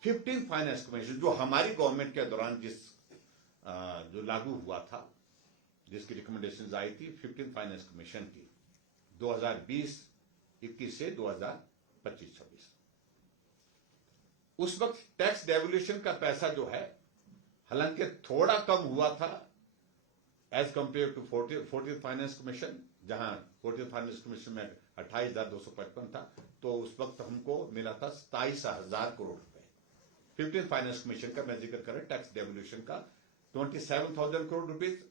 15 फाइनेंस कमीशन जो हमारी गवर्नमेंट के दौरान जो लागू हुआ था, जिसकी रिकमेंडेशंस आई थी 15 फाइनेंस कमीशन की 2020-21 से 2025-26। उस वक्त टैक्स डेवल्यूशन का पैसा जो है हालांकि थोड़ा कम हुआ था as compared to 14th finance commission, जहां 14th फाइनेंस कमीशन में 28,255 था, तो उस वक्त हमको मिला था 27,000 करोड़ रुपए। 15th फाइनेंस कमीशन का मैं जिक्र करें, टैक्स डेवल्यूशन का 27,000 करोड़ रुपीज,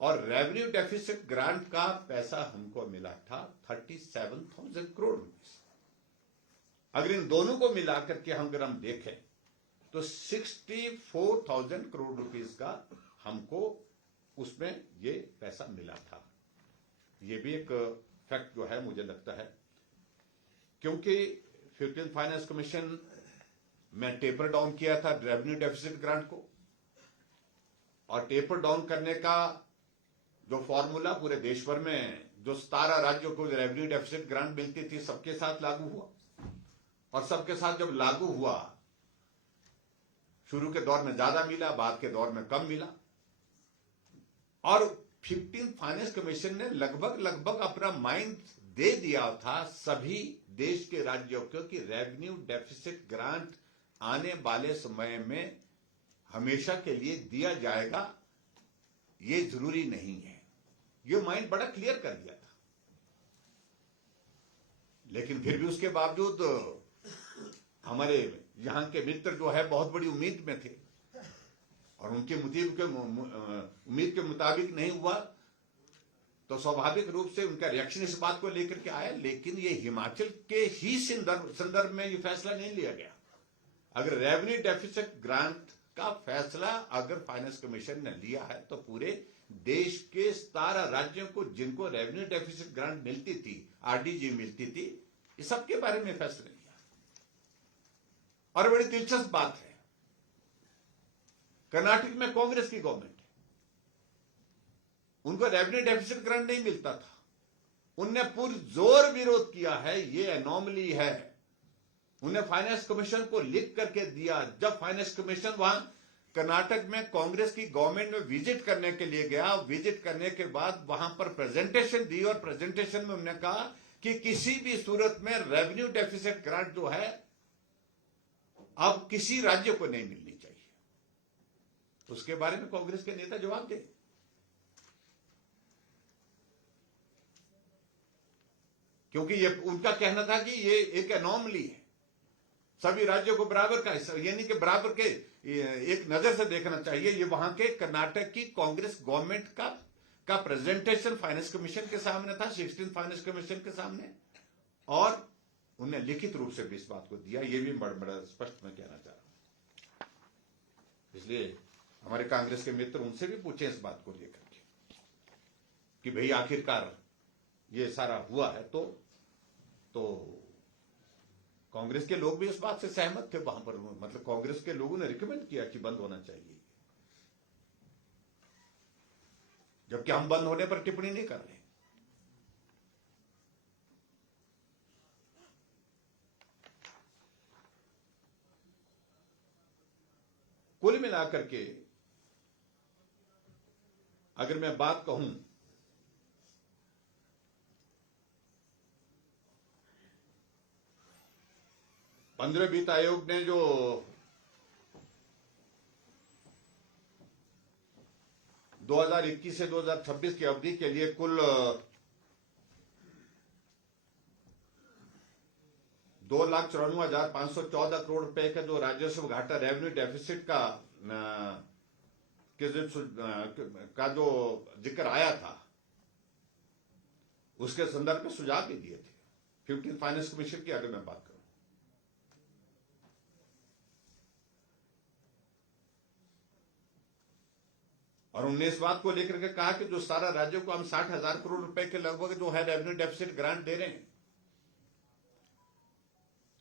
और रेवेन्यू डेफिसिट ग्रांट का पैसा हमको मिला था 37,000 करोड़ रुपीज। अगर इन दोनों को मिलाकर के अगर हम देखें तो 64,000 करोड़ रुपीज का हमको उसमें ये पैसा मिला था। ये भी एक फैक्ट जो है मुझे लगता है, क्योंकि 15th फाइनेंस कमीशन में टेपर डाउन किया था रेवेन्यू डेफिसिट ग्रांट को, और टेपर डाउन करने का जो फॉर्मूला पूरे देश भर में जो 17 राज्यों को रेवेन्यू डेफिसिट ग्रांट मिलती थी, सबके साथ लागू हुआ। और सबके साथ जब लागू हुआ, शुरू के दौर में ज्यादा मिला, बाद के दौर में कम मिला, और 15th फाइनेंस कमीशन ने लगभग अपना माइंड दे दिया था सभी देश के राज्यों को कि रेवेन्यू डेफिसिट ग्रांट आने वाले समय में हमेशा के लिए दिया जाएगा, ये जरूरी नहीं है। ये माइंड बड़ा क्लियर कर दिया था। लेकिन फिर भी उसके बावजूद हमारे यहां के मित्र जो है बहुत बड़ी उम्मीद में थे और उनके उम्मीद के मुताबिक नहीं हुआ तो स्वाभाविक रूप से उनका रिएक्शन इस बात को लेकर के आया। लेकिन ये हिमाचल के ही संदर्भ में ये फैसला नहीं लिया गया। अगर रेवेन्यू डेफिसिट ग्रांट का फैसला अगर फाइनेंस कमीशन ने लिया है तो पूरे देश के 17 राज्यों को जिनको रेवेन्यू डेफिसिट ग्रांट मिलती थी, आरडीजी मिलती थी, इस सब के बारे में फैसला लिया। और बड़ी दिलचस्प बात है, कर्नाटक में कांग्रेस की गवर्नमेंट है, उनको रेवेन्यू डेफिसिट ग्रांट नहीं मिलता था। उनने पुरजोर विरोध किया है, ये एनोमली है। उन्हें फाइनेंस कमीशन को लिख करके दिया। जब फाइनेंस कमीशन वहां कर्नाटक में कांग्रेस की गवर्नमेंट में विजिट करने के लिए गया, विजिट करने के बाद वहां पर प्रेजेंटेशन दी और प्रेजेंटेशन में उन्होंने कहा कि किसी भी सूरत में रेवेन्यू डेफिसिट ग्रांट जो है अब किसी राज्य को नहीं मिलनी चाहिए। उसके बारे में कांग्रेस के नेता जवाब दे, क्योंकि ये उनका कहना था कि ये एक एनोमली है, सभी राज्यों को बराबर का, यानी कि बराबर के एक नजर से देखना चाहिए। ये वहां के कर्नाटक की कांग्रेस गवर्नमेंट का प्रेजेंटेशन फाइनेंस कमीशन के सामने था, 16 फाइनेंस कमीशन के सामने, और उन्हें लिखित रूप से भी इस बात को दिया। ये भी बड़ा स्पष्ट मैं कहना चाह रहा हूं। इसलिए हमारे कांग्रेस के मित्र उनसे भी पूछे इस बात को लेकर के कि भाई आखिरकार ये सारा हुआ है तो कांग्रेस के लोग भी इस बात से सहमत थे वहां पर, मतलब कांग्रेस के लोगों ने रिकमेंड किया कि बंद होना चाहिए, जबकि हम बंद होने पर टिप्पणी नहीं कर रहे। कुल मिलाकर के अगर मैं बात कहूं, पंद्रह वित्त आयोग ने जो 2021 से 2026 की अवधि के लिए कुल 2,94,514 करोड़ रुपए का जो राजस्व घाटा रेवेन्यू डेफिसिट का जो जिक्र आया था, उसके संदर्भ में सुझाव भी दिए थे 15 फाइनेंस कमीशन की अगर मैं बात करूं। और उन्होंने इस बात को लेकर के कहा कि जो 17 राज्यों को हम 60,000 करोड़ रुपए के लगभग जो है रेवेन्यू डेफिसिट ग्रांट दे रहे हैं,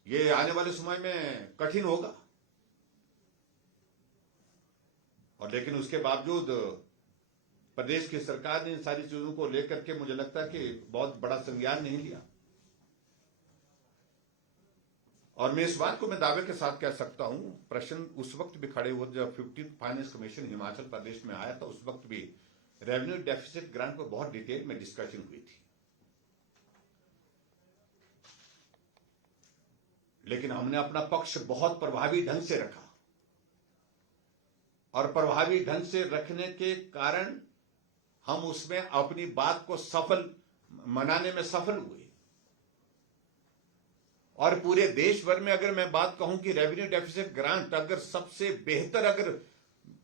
ये आने वाले समय में कठिन होगा। और लेकिन उसके बावजूद प्रदेश की सरकार ने इन सारी चीजों को लेकर के मुझे लगता है कि बहुत बड़ा संज्ञान नहीं लिया। और मैं इस बात को मैं दावे के साथ कह सकता हूं, प्रश्न उस वक्त भी खड़े हुए जब 15 फाइनेंस कमीशन हिमाचल प्रदेश में आया था, उस वक्त भी रेवेन्यू डेफिसिट ग्रांट पर बहुत डिटेल में डिस्कशन हुई थी। लेकिन हमने अपना पक्ष बहुत प्रभावी ढंग से रखा, और प्रभावी ढंग से रखने के कारण हम उसमें अपनी बात को सफल मनाने में सफल हुए। और पूरे देश भर में अगर मैं बात कहूं कि रेवेन्यू डेफिसिट ग्रांट अगर सबसे बेहतर अगर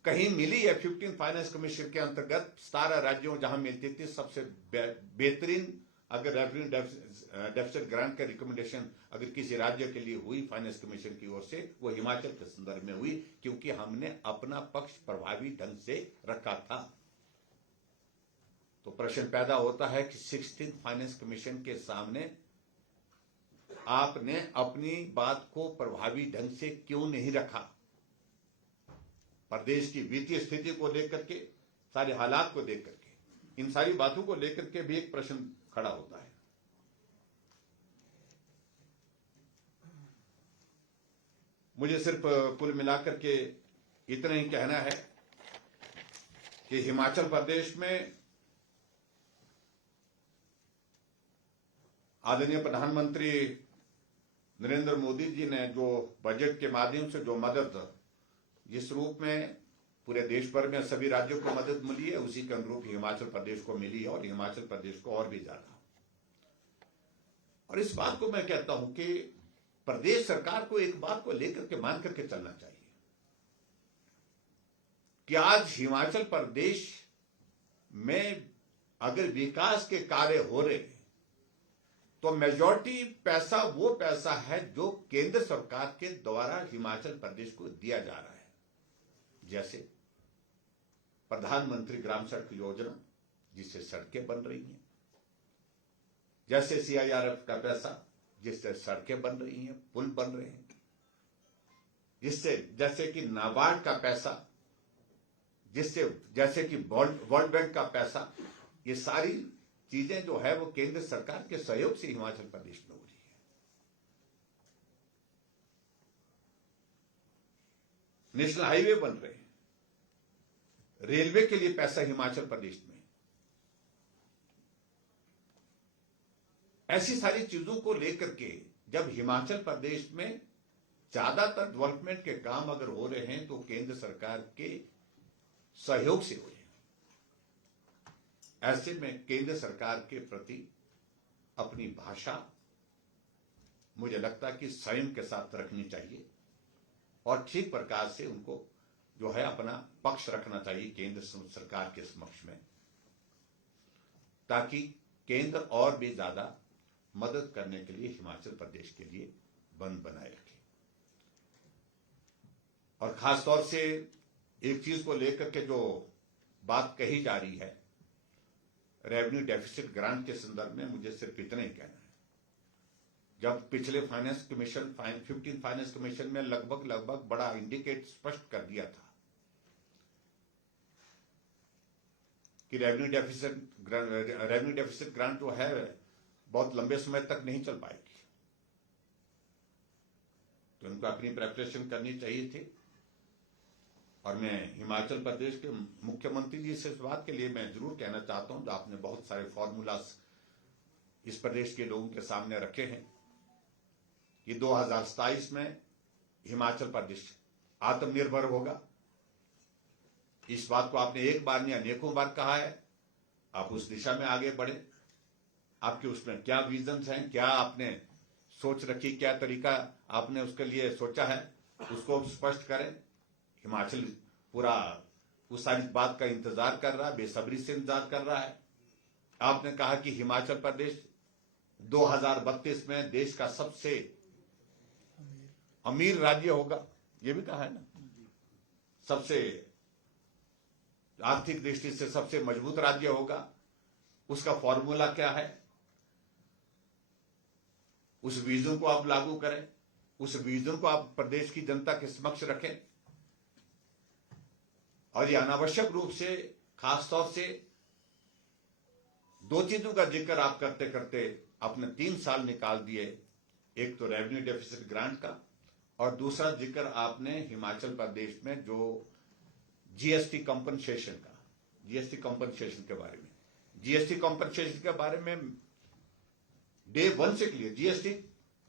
कहीं मिली है 15 फाइनेंस कमीशन के अंतर्गत 17 राज्यों जहां मिलती थी, सबसे बेहतरीन अगर रेवेन्यू डेफिसिट ग्रांट का रिकमेंडेशन अगर किसी राज्य के लिए हुई फाइनेंस कमीशन की ओर से, वो हिमाचल के संदर्भ में हुई, क्योंकि हमने अपना पक्ष प्रभावी ढंग से रखा था। तो प्रश्न पैदा होता है कि 16 फाइनेंस कमीशन के सामने आपने अपनी बात को प्रभावी ढंग से क्यों नहीं रखा? प्रदेश की वित्तीय स्थिति को लेकर के, सारे हालात को देख करके, इन सारी बातों को लेकर के भी एक प्रश्न खड़ा होता है। मुझे सिर्फ कुल मिलाकर के इतना ही कहना है कि हिमाचल प्रदेश में आदरणीय प्रधानमंत्री नरेंद्र मोदी जी ने जो बजट के माध्यम से जो मदद जिस रूप में पूरे देश भर में सभी राज्यों को मदद मिली है, उसी के अनुरूप हिमाचल प्रदेश को मिली है, और हिमाचल प्रदेश को और भी ज्यादा। और इस बात को मैं कहता हूं कि प्रदेश सरकार को एक बात को लेकर के मान करके चलना चाहिए कि आज हिमाचल प्रदेश में अगर विकास के कार्य हो रहे तो मेजॉरिटी पैसा वो पैसा है जो केंद्र सरकार के द्वारा हिमाचल प्रदेश को दिया जा रहा है, जैसे प्रधानमंत्री ग्राम सड़क योजना जिससे सड़कें बन रही हैं, जैसे सीआईआरएफ का पैसा जिससे सड़कें बन रही हैं, पुल बन रहे हैं, जिससे जैसे कि नाबार्ड का पैसा, जिससे जैसे कि वर्ल्ड बैंक का पैसा, ये सारी चीजें जो है वो केंद्र सरकार के सहयोग से हिमाचल प्रदेश में हो रही है। नेशनल हाईवे बन रहे हैं, रेलवे के लिए पैसा हिमाचल प्रदेश में, ऐसी सारी चीजों को लेकर के जब हिमाचल प्रदेश में ज्यादातर डेवलपमेंट के काम अगर हो रहे हैं तो केंद्र सरकार के सहयोग से हो रहे हैं। ऐसे में केंद्र सरकार के प्रति अपनी भाषा मुझे लगता है कि संयम के साथ रखनी चाहिए और ठीक प्रकार से उनको जो है अपना पक्ष रखना चाहिए केंद्र सरकार के समक्ष में, ताकि केंद्र और भी ज्यादा मदद करने के लिए हिमाचल प्रदेश के लिए बंद बनाए रखे। और खासतौर से एक चीज को लेकर के जो बात कही जा रही है रेवेन्यू डेफिसिट ग्रांट के संदर्भ में, मुझे सिर्फ इतना ही कहना है, जब पिछले फाइनेंस कमीशन 15 फाइनेंस कमीशन में लगभग बड़ा इंडिकेट स्पष्ट कर दिया था कि रेवेन्यू डेफिसिट ग्रांट जो है बहुत लंबे समय तक नहीं चल पाएगी, तो उनको अपनी प्रेपरेशन करनी चाहिए थी। और मैं हिमाचल प्रदेश के मुख्यमंत्री जी से इस बात के लिए मैं जरूर कहना चाहता हूं, जो आपने बहुत सारे फॉर्मूलास इस प्रदेश के लोगों के सामने रखे हैं कि 2027 में हिमाचल प्रदेश आत्मनिर्भर होगा। इस बात को आपने एक बार नहीं अनेकों बार कहा है, आप उस दिशा में आगे बढ़े। आपके उसमें क्या विजन्स हैं, क्या आपने सोच रखी, क्या तरीका आपने उसके लिए सोचा है, उसको स्पष्ट करें। हिमाचल पूरा उस सारी बात का इंतजार कर रहा है, बेसब्री से इंतजार कर रहा है। आपने कहा कि हिमाचल प्रदेश 2032 में देश का सबसे अमीर राज्य होगा, ये भी कहा है ना, सबसे आर्थिक दृष्टि से सबसे मजबूत राज्य होगा। उसका फॉर्मूला क्या है, उस विजन को आप लागू करें, उस विजन को आप प्रदेश की जनता के समक्ष रखें। और ये अनावश्यक रूप से खासतौर से दो चीजों का जिक्र आप करते करते अपने 3 साल निकाल दिए, एक तो रेवेन्यू डेफिसिट ग्रांट का और दूसरा जिक्र आपने हिमाचल प्रदेश में जो जीएसटी कंपनसेशन का, जीएसटी कंपनसेशन के बारे में, जीएसटी कंपनसेशन के बारे में डे 1 से क्लियर, जीएसटी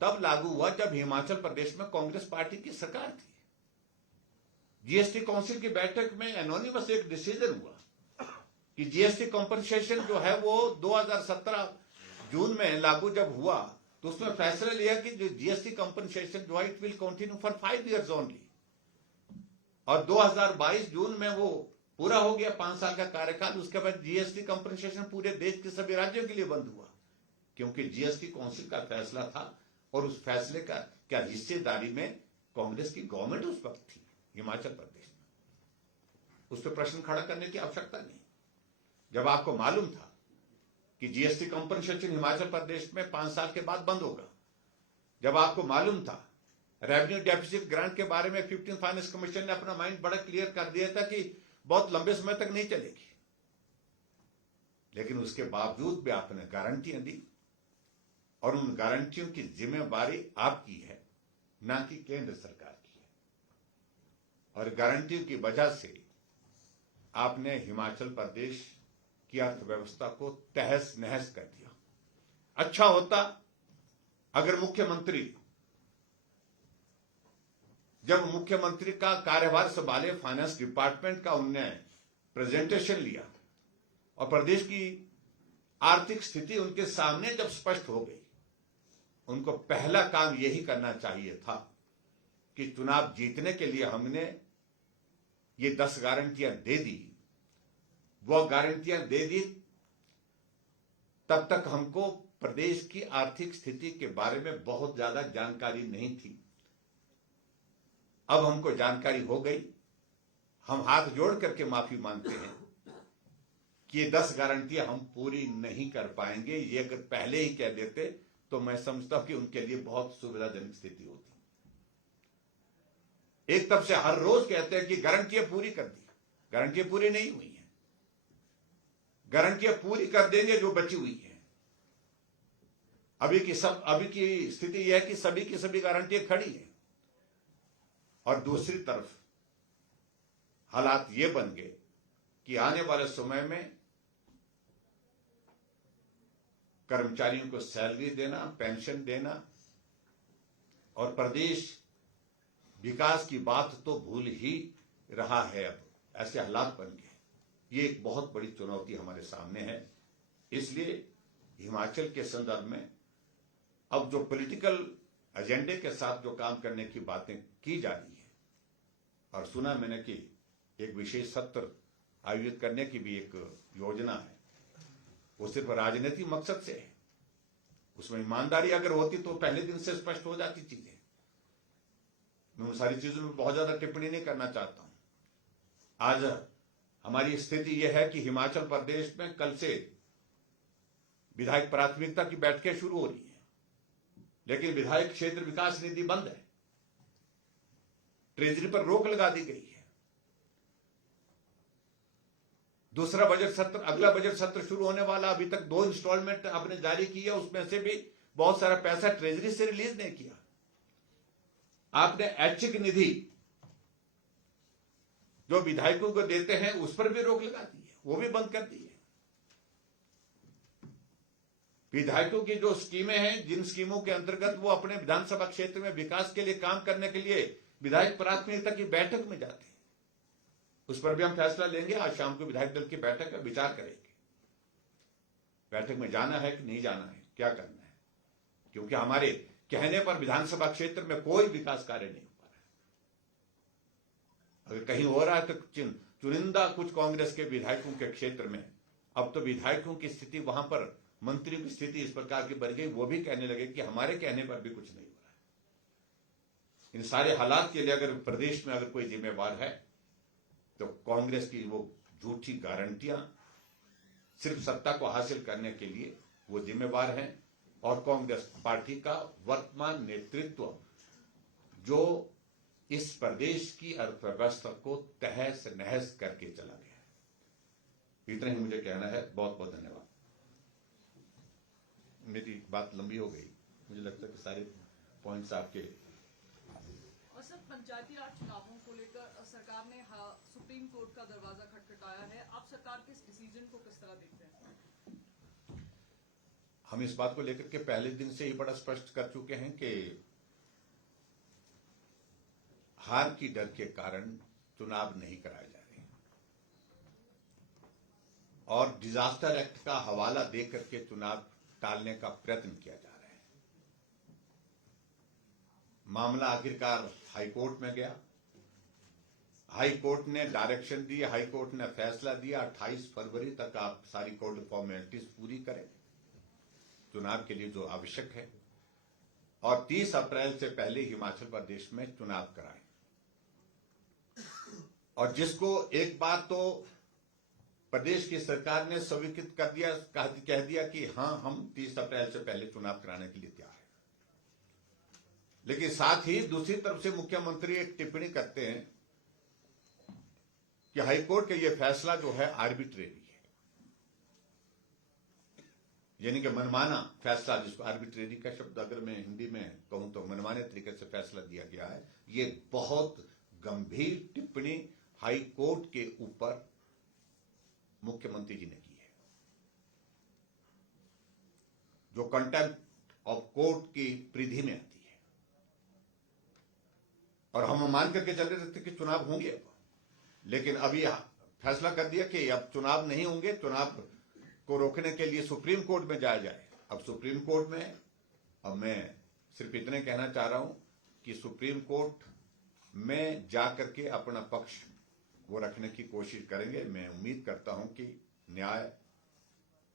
तब लागू हुआ जब हिमाचल प्रदेश में कांग्रेस पार्टी की सरकार थी। जीएसटी काउंसिल की बैठक में एनोनिमस एक डिसीजन हुआ कि जीएसटी कंपनसेशन जो है वो 2017 जून में लागू जब हुआ तो उसमें फैसला लिया कि जो जीएसटी कंपनसेशन जो है it will continue for 5 years only. और 2022 जून में वो पूरा हो गया 5 साल का कार्यकाल। उसके बाद जीएसटी कंपनसेशन पूरे देश के सभी राज्यों के लिए बंद हुआ, क्योंकि जीएसटी काउंसिल का फैसला था और उस फैसले का क्या हिस्सेदारी में कांग्रेस की गवर्नमेंट उस वक्त थी हिमाचल प्रदेश में। उस पर प्रश्न खड़ा करने की आवश्यकता नहीं। जब आपको मालूम था कि जीएसटी कंपनसेशन हिमाचल प्रदेश में 5 साल के बाद बंद होगा, जब आपको मालूम था रेवेन्यू डेफिसिट ग्रांट के बारे में 15 फाइनेंस कमीशन ने अपना माइंड बड़ा क्लियर कर दिया था कि बहुत लंबे समय तक नहीं चलेगी, लेकिन उसके बावजूद भी आपने गारंटियां दी और उन गारंटियों की जिम्मेवारी आपकी है, ना कि केंद्र सरकार की है। और गारंटियों की वजह से आपने हिमाचल प्रदेश की अर्थव्यवस्था को तहस नहस कर दिया। अच्छा होता अगर जब मुख्यमंत्री का कार्यभार संभाले फाइनेंस डिपार्टमेंट का उनने प्रेजेंटेशन लिया और प्रदेश की आर्थिक स्थिति उनके सामने जब स्पष्ट हो गई, उनको पहला काम यही करना चाहिए था कि चुनाव जीतने के लिए हमने ये 10 गारंटियां दे दी, वह गारंटियां दे दी, तब तक हमको प्रदेश की आर्थिक स्थिति के बारे में बहुत ज्यादा जानकारी नहीं थी। अब हमको जानकारी हो गई। हम हाथ जोड़ करके माफी मांगते हैं कि ये 10 गारंटियां हम पूरी नहीं कर पाएंगे। ये अगर पहले ही कह देते तो मैं समझता हूं कि उनके लिए बहुत सुविधाजनक स्थिति होती। एक तरफ से हर रोज कहते हैं कि गारंटियां पूरी कर दी, गारंटियां पूरी नहीं हुई हैं। गारंटियां पूरी कर देंगे जो बची हुई है। अभी की स्थिति यह है कि सभी की सभी गारंटियां खड़ी है। और दूसरी तरफ हालात ये बन गए कि आने वाले समय में कर्मचारियों को सैलरी देना, पेंशन देना और प्रदेश विकास की बात तो भूल ही रहा है। अब ऐसे हालात बन गए। ये एक बहुत बड़ी चुनौती हमारे सामने है। इसलिए हिमाचल के संदर्भ में अब जो पॉलिटिकल एजेंडे के साथ जो काम करने की बातें की जा रही है, और सुना मैंने कि एक विशेष सत्र आयोजित करने की भी एक योजना है, वो सिर्फ राजनीतिक मकसद से है। उसमें ईमानदारी अगर होती तो पहले दिन से स्पष्ट हो जाती चीजें। मैं उन सारी चीजों में बहुत ज्यादा टिप्पणी नहीं करना चाहता हूं। आज हमारी स्थिति यह है कि हिमाचल प्रदेश में कल से विधायक प्राथमिकता की बैठकें शुरू हो रही है, लेकिन विधायक क्षेत्र विकास निधि बंद है। ट्रेजरी पर रोक लगा दी गई है। दूसरा बजट सत्र, अगला बजट सत्र शुरू होने वाला, अभी तक 2 इंस्टॉलमेंट आपने जारी की है, उसमें से भी बहुत सारा पैसा ट्रेजरी से रिलीज नहीं किया। आपने ऐच्छिक निधि जो विधायकों को देते हैं उस पर भी रोक लगा दी है, वो भी बंद कर दी है। विधायकों की जो स्कीमें हैं, जिन स्कीमों के अंतर्गत वो अपने विधानसभा क्षेत्र में विकास के लिए काम करने के लिए विधायक प्राथमिकता की बैठक में जाते हैं, उस पर भी हम फैसला लेंगे। आज शाम को विधायक दल की बैठक है, विचार करेंगे बैठक में जाना है कि नहीं जाना है, क्या करना है। क्योंकि हमारे कहने पर विधानसभा क्षेत्र में कोई विकास कार्य नहीं हो पा रहा है। अगर कहीं हो रहा है तो चुनिंदा कुछ कांग्रेस के विधायकों के क्षेत्र में। अब तो विधायकों की स्थिति, वहां पर मंत्री की स्थिति इस प्रकार की बढ़ गई, वो भी कहने लगे कि हमारे कहने पर भी कुछ नहीं हो रहा है। इन सारे हालात के लिए अगर प्रदेश में अगर कोई जिम्मेवार है तो कांग्रेस की वो झूठी गारंटियां सिर्फ सत्ता को हासिल करने के लिए वो जिम्मेवार हैं, और कांग्रेस पार्टी का वर्तमान नेतृत्व जो इस प्रदेश की अर्थव्यवस्था को तहस नहस करके चला गया है। इतना ही मुझे कहना है। बहुत बहुत धन्यवाद। मेरी बात लंबी हो गई, मुझे लगता है कि सारे पॉइंट्स आपके। और सर, पंचायती राज चुनावों को लेकर सरकार ने सुप्रीम कोर्ट का दरवाजा खटखटाया है। आप सरकार के इस डिसीजन को किस तरह देखते हैं? हम इस बात को लेकर के पहले दिन से ही बड़ा स्पष्ट कर चुके हैं कि हार की डर के कारण चुनाव नहीं कराए जा रहे, और डिजास्टर एक्ट का हवाला देकर के चुनाव टालने का प्रयत्न किया जा रहा है। मामला आखिरकार हाईकोर्ट में गया। हाईकोर्ट ने डायरेक्शन दी, हाईकोर्ट ने फैसला दिया 28 फरवरी तक आप सारी कोर्ट फॉर्मेलिटीज पूरी करें चुनाव के लिए जो आवश्यक है, और 30 अप्रैल से पहले हिमाचल प्रदेश में चुनाव कराएं। और जिसको एक बार तो प्रदेश की सरकार ने स्वीकृत कर दिया, कह दिया कि हां हम 30 अप्रैल से पहले चुनाव कराने के लिए तैयार हैं, लेकिन साथ ही दूसरी तरफ से मुख्यमंत्री एक टिप्पणी करते हैं कि हाईकोर्ट का यह फैसला जो है आर्बिट्रेरी है, यानी कि मनमाना फैसला, जिसको आर्बिट्रेरी का शब्द अगर मैं हिंदी में कहूं तो मनमाने तरीके से फैसला दिया गया है। ये बहुत गंभीर टिप्पणी हाईकोर्ट के ऊपर मुख्यमंत्री जी ने की है, जो कंटेम्प्ट ऑफ कोर्ट की परिधि में आती है। और हम मान करके चल रहे थे कि चुनाव होंगे, लेकिन अभी फैसला कर दिया कि अब चुनाव नहीं होंगे, चुनाव को रोकने के लिए सुप्रीम कोर्ट में जाया जाए। अब सुप्रीम कोर्ट में, अब मैं सिर्फ इतने कहना चाह रहा हूं कि सुप्रीम कोर्ट में जाकर के अपना पक्ष वो रखने की कोशिश करेंगे। मैं उम्मीद करता हूं कि न्याय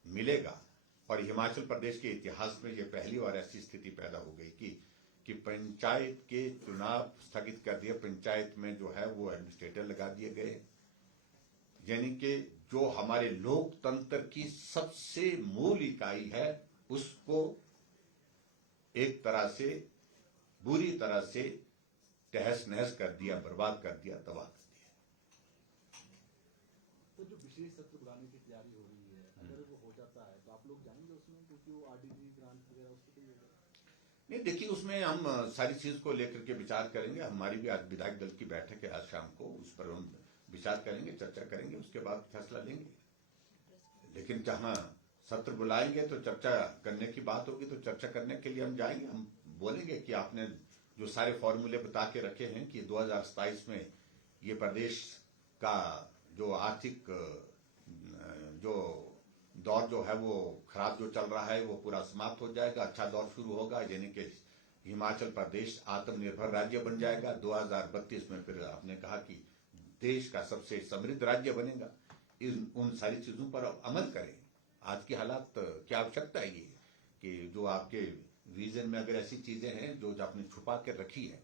मिलेगा। और हिमाचल प्रदेश के इतिहास में ये पहली बार ऐसी स्थिति पैदा हो गई कि पंचायत के चुनाव स्थगित कर दिए, पंचायत में जो है वो एडमिनिस्ट्रेटर लगा दिए गए, यानी कि जो हमारे लोकतंत्र की सबसे मूल इकाई है उसको एक तरह से बुरी तरह से तहस नहस कर दिया, बर्बाद कर दिया, तबाह कर दिया। तो जो विशेष सत्र बुलाने की तैयारी हो रही है, अगर वो हो जाता है तो आप लोग जाएंगे उसमें, क्योंकि वो आरडीडी ग्रांट वगैरह उसके लिए होगा? नहीं, देखिए उसमें हम सारी चीज को लेकर के विचार करेंगे। हमारी भी आज विधायक दल की बैठक है आज शाम को, उस पर हम विचार करेंगे, चर्चा करेंगे, उसके बाद फैसला लेंगे। लेकिन जहां सत्र बुलाएंगे तो चर्चा करने की बात होगी, तो चर्चा करने के लिए हम जाएंगे। हम बोलेंगे कि आपने जो सारे फॉर्मूले बता के रखे हैं कि 2027 में ये प्रदेश का जो आर्थिक जो दौर जो है वो खराब जो चल रहा है वो पूरा समाप्त हो जाएगा, अच्छा दौर शुरू होगा, यानी कि हिमाचल प्रदेश आत्मनिर्भर राज्य बन जाएगा। 2032 में फिर आपने कहा कि देश का सबसे समृद्ध राज्य बनेगा। उन सारी चीजों पर अमल करें। आज की हालात क्या आवश्यकता है ये कि जो आपके विजन में अगर ऐसी चीजें हैं जो आपने छुपा के रखी है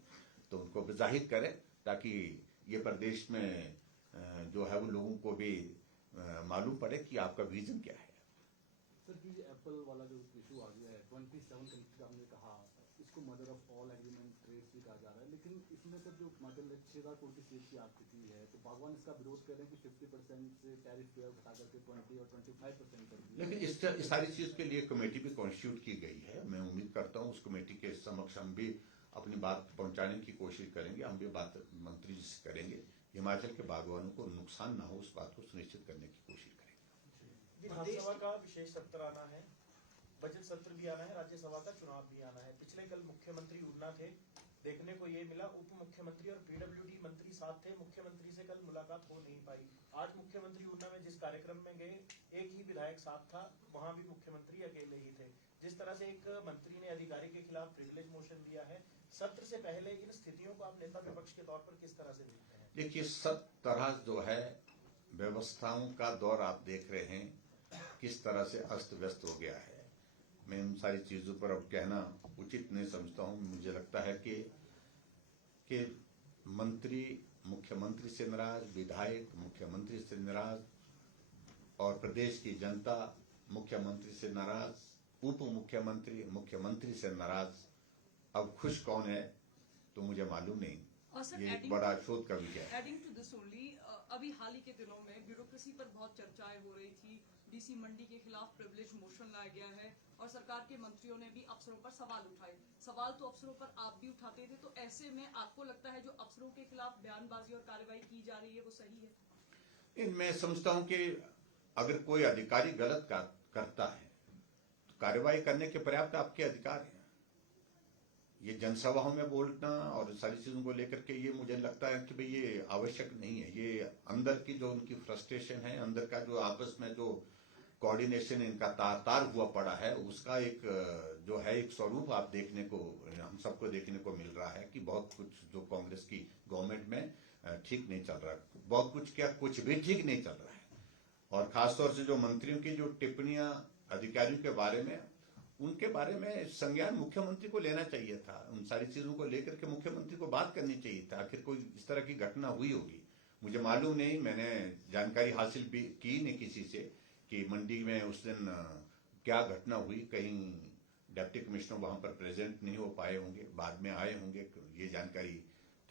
तो उनको जाहिर करें, ताकि ये प्रदेश में जो है वो लोगों को भी मालूम पड़े कि आपका विजन क्या है। सर कि एप्पल वाला जो इशू आ गया है, 27 कंट्री का हमने कहा, इसको mother of all agreement trades भी कहा जा रहा है, लेकिन इसमें सर जो हिमाचल 6,000 करोड़ की सेब की आपूर्ति है, तो बागवान इसका विरोध कर रहे हैं कि 50% से टैरिफ फेयर घटा करके 20 और 25% कर दिया। लेकिन इस सारी चीज के लिए कमेटी भी कॉन्स्टिट्यूट की गई है। मैं उम्मीद करता हूं उस कमेटी के समक्ष हम भी अपनी बात पहुंचाने की कोशिश करेंगे। हम भी बात मंत्री जी से करेंगे, हिमाचल के बागवानों को नुकसान ना हो उस बात को सुनिश्चित करने की कोशिश करेंगे। विधानसभा का विशेष सत्र आना है, बजट सत्र भी आना है, राज्यसभा का चुनाव भी आना है। पिछले कल मुख्यमंत्री ऊना थे, देखने को ये मिला उप मुख्यमंत्री और पीडब्ल्यूडी मंत्री साथ थे, मुख्यमंत्री से कल मुलाकात हो नहीं पाई। आज मुख्यमंत्री ऊना में जिस कार्यक्रम में गए, एक ही विधायक साथ था, वहां भी मुख्यमंत्री अकेले ही थे। जिस तरह से एक मंत्री ने अधिकारी के खिलाफ प्रिविलेज मोशन दिया है, सत्र से पहले इन स्थितियों को आप नेता विपक्ष के तौर पर किस तरह से देखते हैं? देखिए, सब तरह जो है व्यवस्थाओं का दौर आप देख रहे हैं किस तरह से अस्त व्यस्त हो गया है। मैं इन सारी चीजों पर अब कहना उचित नहीं समझता हूं। मुझे लगता है कि मंत्री मुख्यमंत्री से नाराज, विधायक मुख्यमंत्री से नाराज और प्रदेश की जनता मुख्यमंत्री से नाराज, उप मुख्यमंत्री मुख्यमंत्री से नाराज। अब खुश कौन है तो मुझे मालूम नहीं। ये एक बड़ा शोध का विषय है। एडिंग टू दिस ओनली, अभी हाल ही के दिनों में ब्यूरोक्रेसी पर बहुत चर्चाएं हो रही थी। डीसी मंडी के खिलाफ प्रिविलेज मोशन लाया गया है और सरकार के मंत्रियों ने भी अफसरों पर सवाल उठाए। सवाल तो अफसरों पर आप भी उठाते थे, तो ऐसे में आपको लगता है जो अफसरों के खिलाफ बयानबाजी और कार्रवाई की जा रही है वो सही है? मैं समझता हूं कि अगर कोई अधिकारी गलत करता है तो कार्रवाई करने के पर्याप्त आपके अधिकार हैं। ये जनसभाओं में बोलना और सारी चीजों को लेकर के ये मुझे लगता है कि भाई ये आवश्यक नहीं है। ये अंदर की जो उनकी फ्रस्ट्रेशन है, अंदर का जो आपस में जो कोऑर्डिनेशन इनका तार हुआ पड़ा है, उसका एक जो है एक स्वरूप आप देखने को हम सबको देखने को मिल रहा है कि बहुत कुछ जो कांग्रेस की गवर्नमेंट में ठीक नहीं चल रहा। बहुत कुछ क्या, कुछ भी ठीक नहीं चल रहा है। और खासतौर से जो मंत्रियों की जो टिप्पणियां अधिकारियों के बारे में, उनके बारे में संज्ञान मुख्यमंत्री को लेना चाहिए था। उन सारी चीजों को लेकर के मुख्यमंत्री को बात करनी चाहिए था। आखिर कोई इस तरह की घटना हुई होगी, मुझे मालूम नहीं, मैंने जानकारी हासिल भी की नहीं किसी से कि मंडी में उस दिन क्या घटना हुई। कहीं डिप्टी कमिश्नर वहां पर प्रेजेंट नहीं हो पाए होंगे, बाद में आए होंगे। ये जानकारी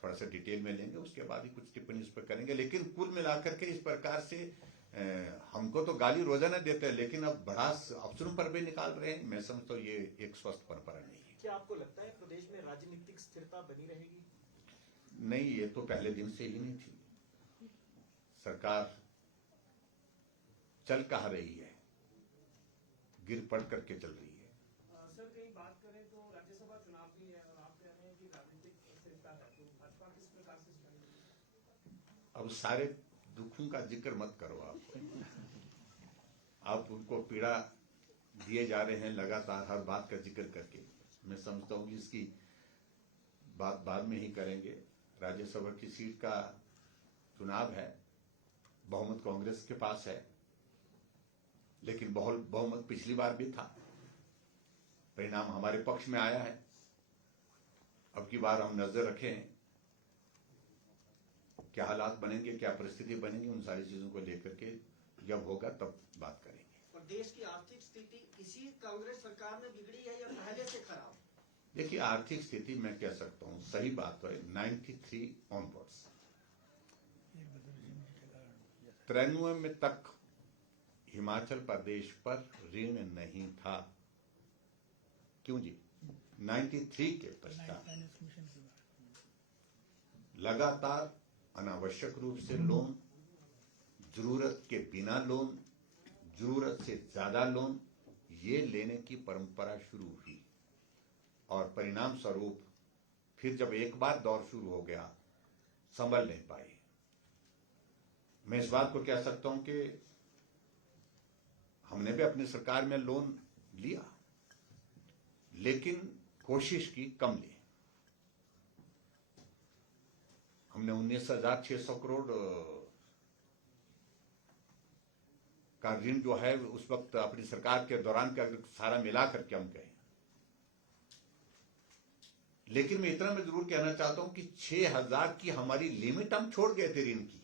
थोड़ा सा डिटेल में लेंगे, उसके बाद ही कुछ टिप्पणी उस पर करेंगे। लेकिन कुल मिलाकर के इस प्रकार से हमको तो गाली रोजाना देते हैं, लेकिन अब भड़ास अफसरों पर भी निकाल रहे हैं। मैं समझता हूँ ये एक स्वस्थ परंपरा नहीं है। क्या आपको लगता है प्रदेश में राजनीतिक स्थिरता बनी रहेगी? नहीं, ये तो पहले दिन से ही नहीं थी। सरकार चल कहाँ रही है, गिर पड़ करके चल रही है। सर कहीं बात करें तो राज्यसभा चुनाव भी है और आप कह रहे हैं कि राजनीतिक स्थिरता है, तो भाजपा किस प्रकार से? अब सारे दुखों का जिक्र मत करो। आप उनको पीड़ा दिए जा रहे हैं लगातार हर बात का जिक्र करके। मैं समझता हूँ कि इसकी बात बाद में ही करेंगे। राज्यसभा की सीट का चुनाव है, बहुमत कांग्रेस के पास है, लेकिन बहुमत पिछली बार भी था, परिणाम हमारे पक्ष में आया है। अब की बार हम नजर रखें क्या हालात बनेंगे, क्या परिस्थिति बनेगी, उन सारी चीजों को लेकर के जब होगा तब बात करेंगे। और देश की आर्थिक स्थिति इसी कांग्रेस सरकार में बिगड़ी है या पहले से खराब? देखिए, आर्थिक स्थिति मैं कह सकता हूं, सही बात है, 93 ऑनवर्ड्स 93 में तक हिमाचल प्रदेश पर ऋण नहीं था। क्यों जी? 93 के पश्चात लगातार अनावश्यक रूप से लोन, जरूरत के बिना लोन, जरूरत से ज्यादा लोन, ये लेने की परंपरा शुरू हुई और परिणाम स्वरूप फिर जब एक बार दौर शुरू हो गया, संभल नहीं पाए। मैं इस बात को कह सकता हूं कि हमने भी अपनी सरकार में लोन लिया, लेकिन कोशिश की कम ली। हमने 19,600 करोड़ का ऋण जो है उस वक्त अपनी सरकार के दौरान का सारा मिला करके हम कहें। लेकिन मैं इतना मैं जरूर कहना चाहता हूं कि 6,000 की हमारी लिमिट हम छोड़ गए थे ऋण की।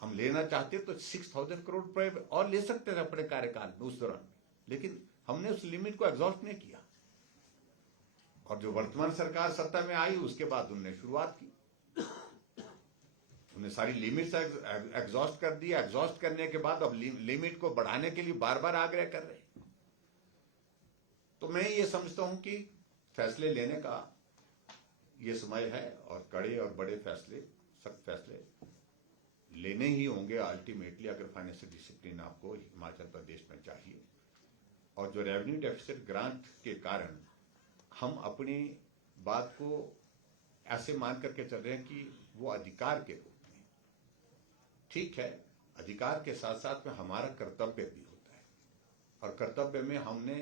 हम लेना चाहते तो 6,000 करोड़ रुपए और ले सकते थे अपने कार्यकाल में उस दौरान, लेकिन हमने उस लिमिट को एग्जॉस्ट नहीं किया। और जो वर्तमान सरकार सत्ता में आई उसके बाद उन्होंने शुरुआत की, उन्हें सारी लिमिट्स एग्जॉस्ट कर दी। एग्जॉस्ट करने के बाद अब लिमिट को बढ़ाने के लिए बार बार आग्रह कर रहे। तो मैं ये समझता हूं कि फैसले लेने का ये समय है और कड़े और बड़े फैसले, सख्त फैसले लेने ही होंगे अल्टीमेटली, अगर फाइनेंशियल डिसिप्लिन आपको हिमाचल प्रदेश में चाहिए। और जो रेवेन्यू डेफिसिट ग्रांट के कारण हम अपनी बात को ऐसे मान करके चल रहे हैं कि वो अधिकार के रूप में, ठीक है, अधिकार के साथ साथ में हमारा कर्तव्य भी होता है। और कर्तव्य में हमने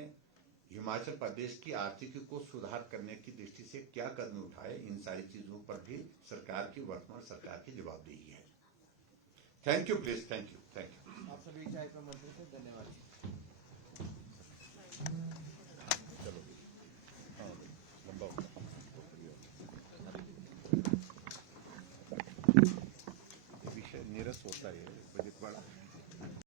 हिमाचल प्रदेश की आर्थिकी को सुधार करने की दृष्टि से क्या कदम उठाए, इन सारी चीजों पर भी सरकार की, वर्तमान सरकार की जवाबदेही है। Thank you please, thank you. आप सभी चाय प्रबंधन से धन्यवाद।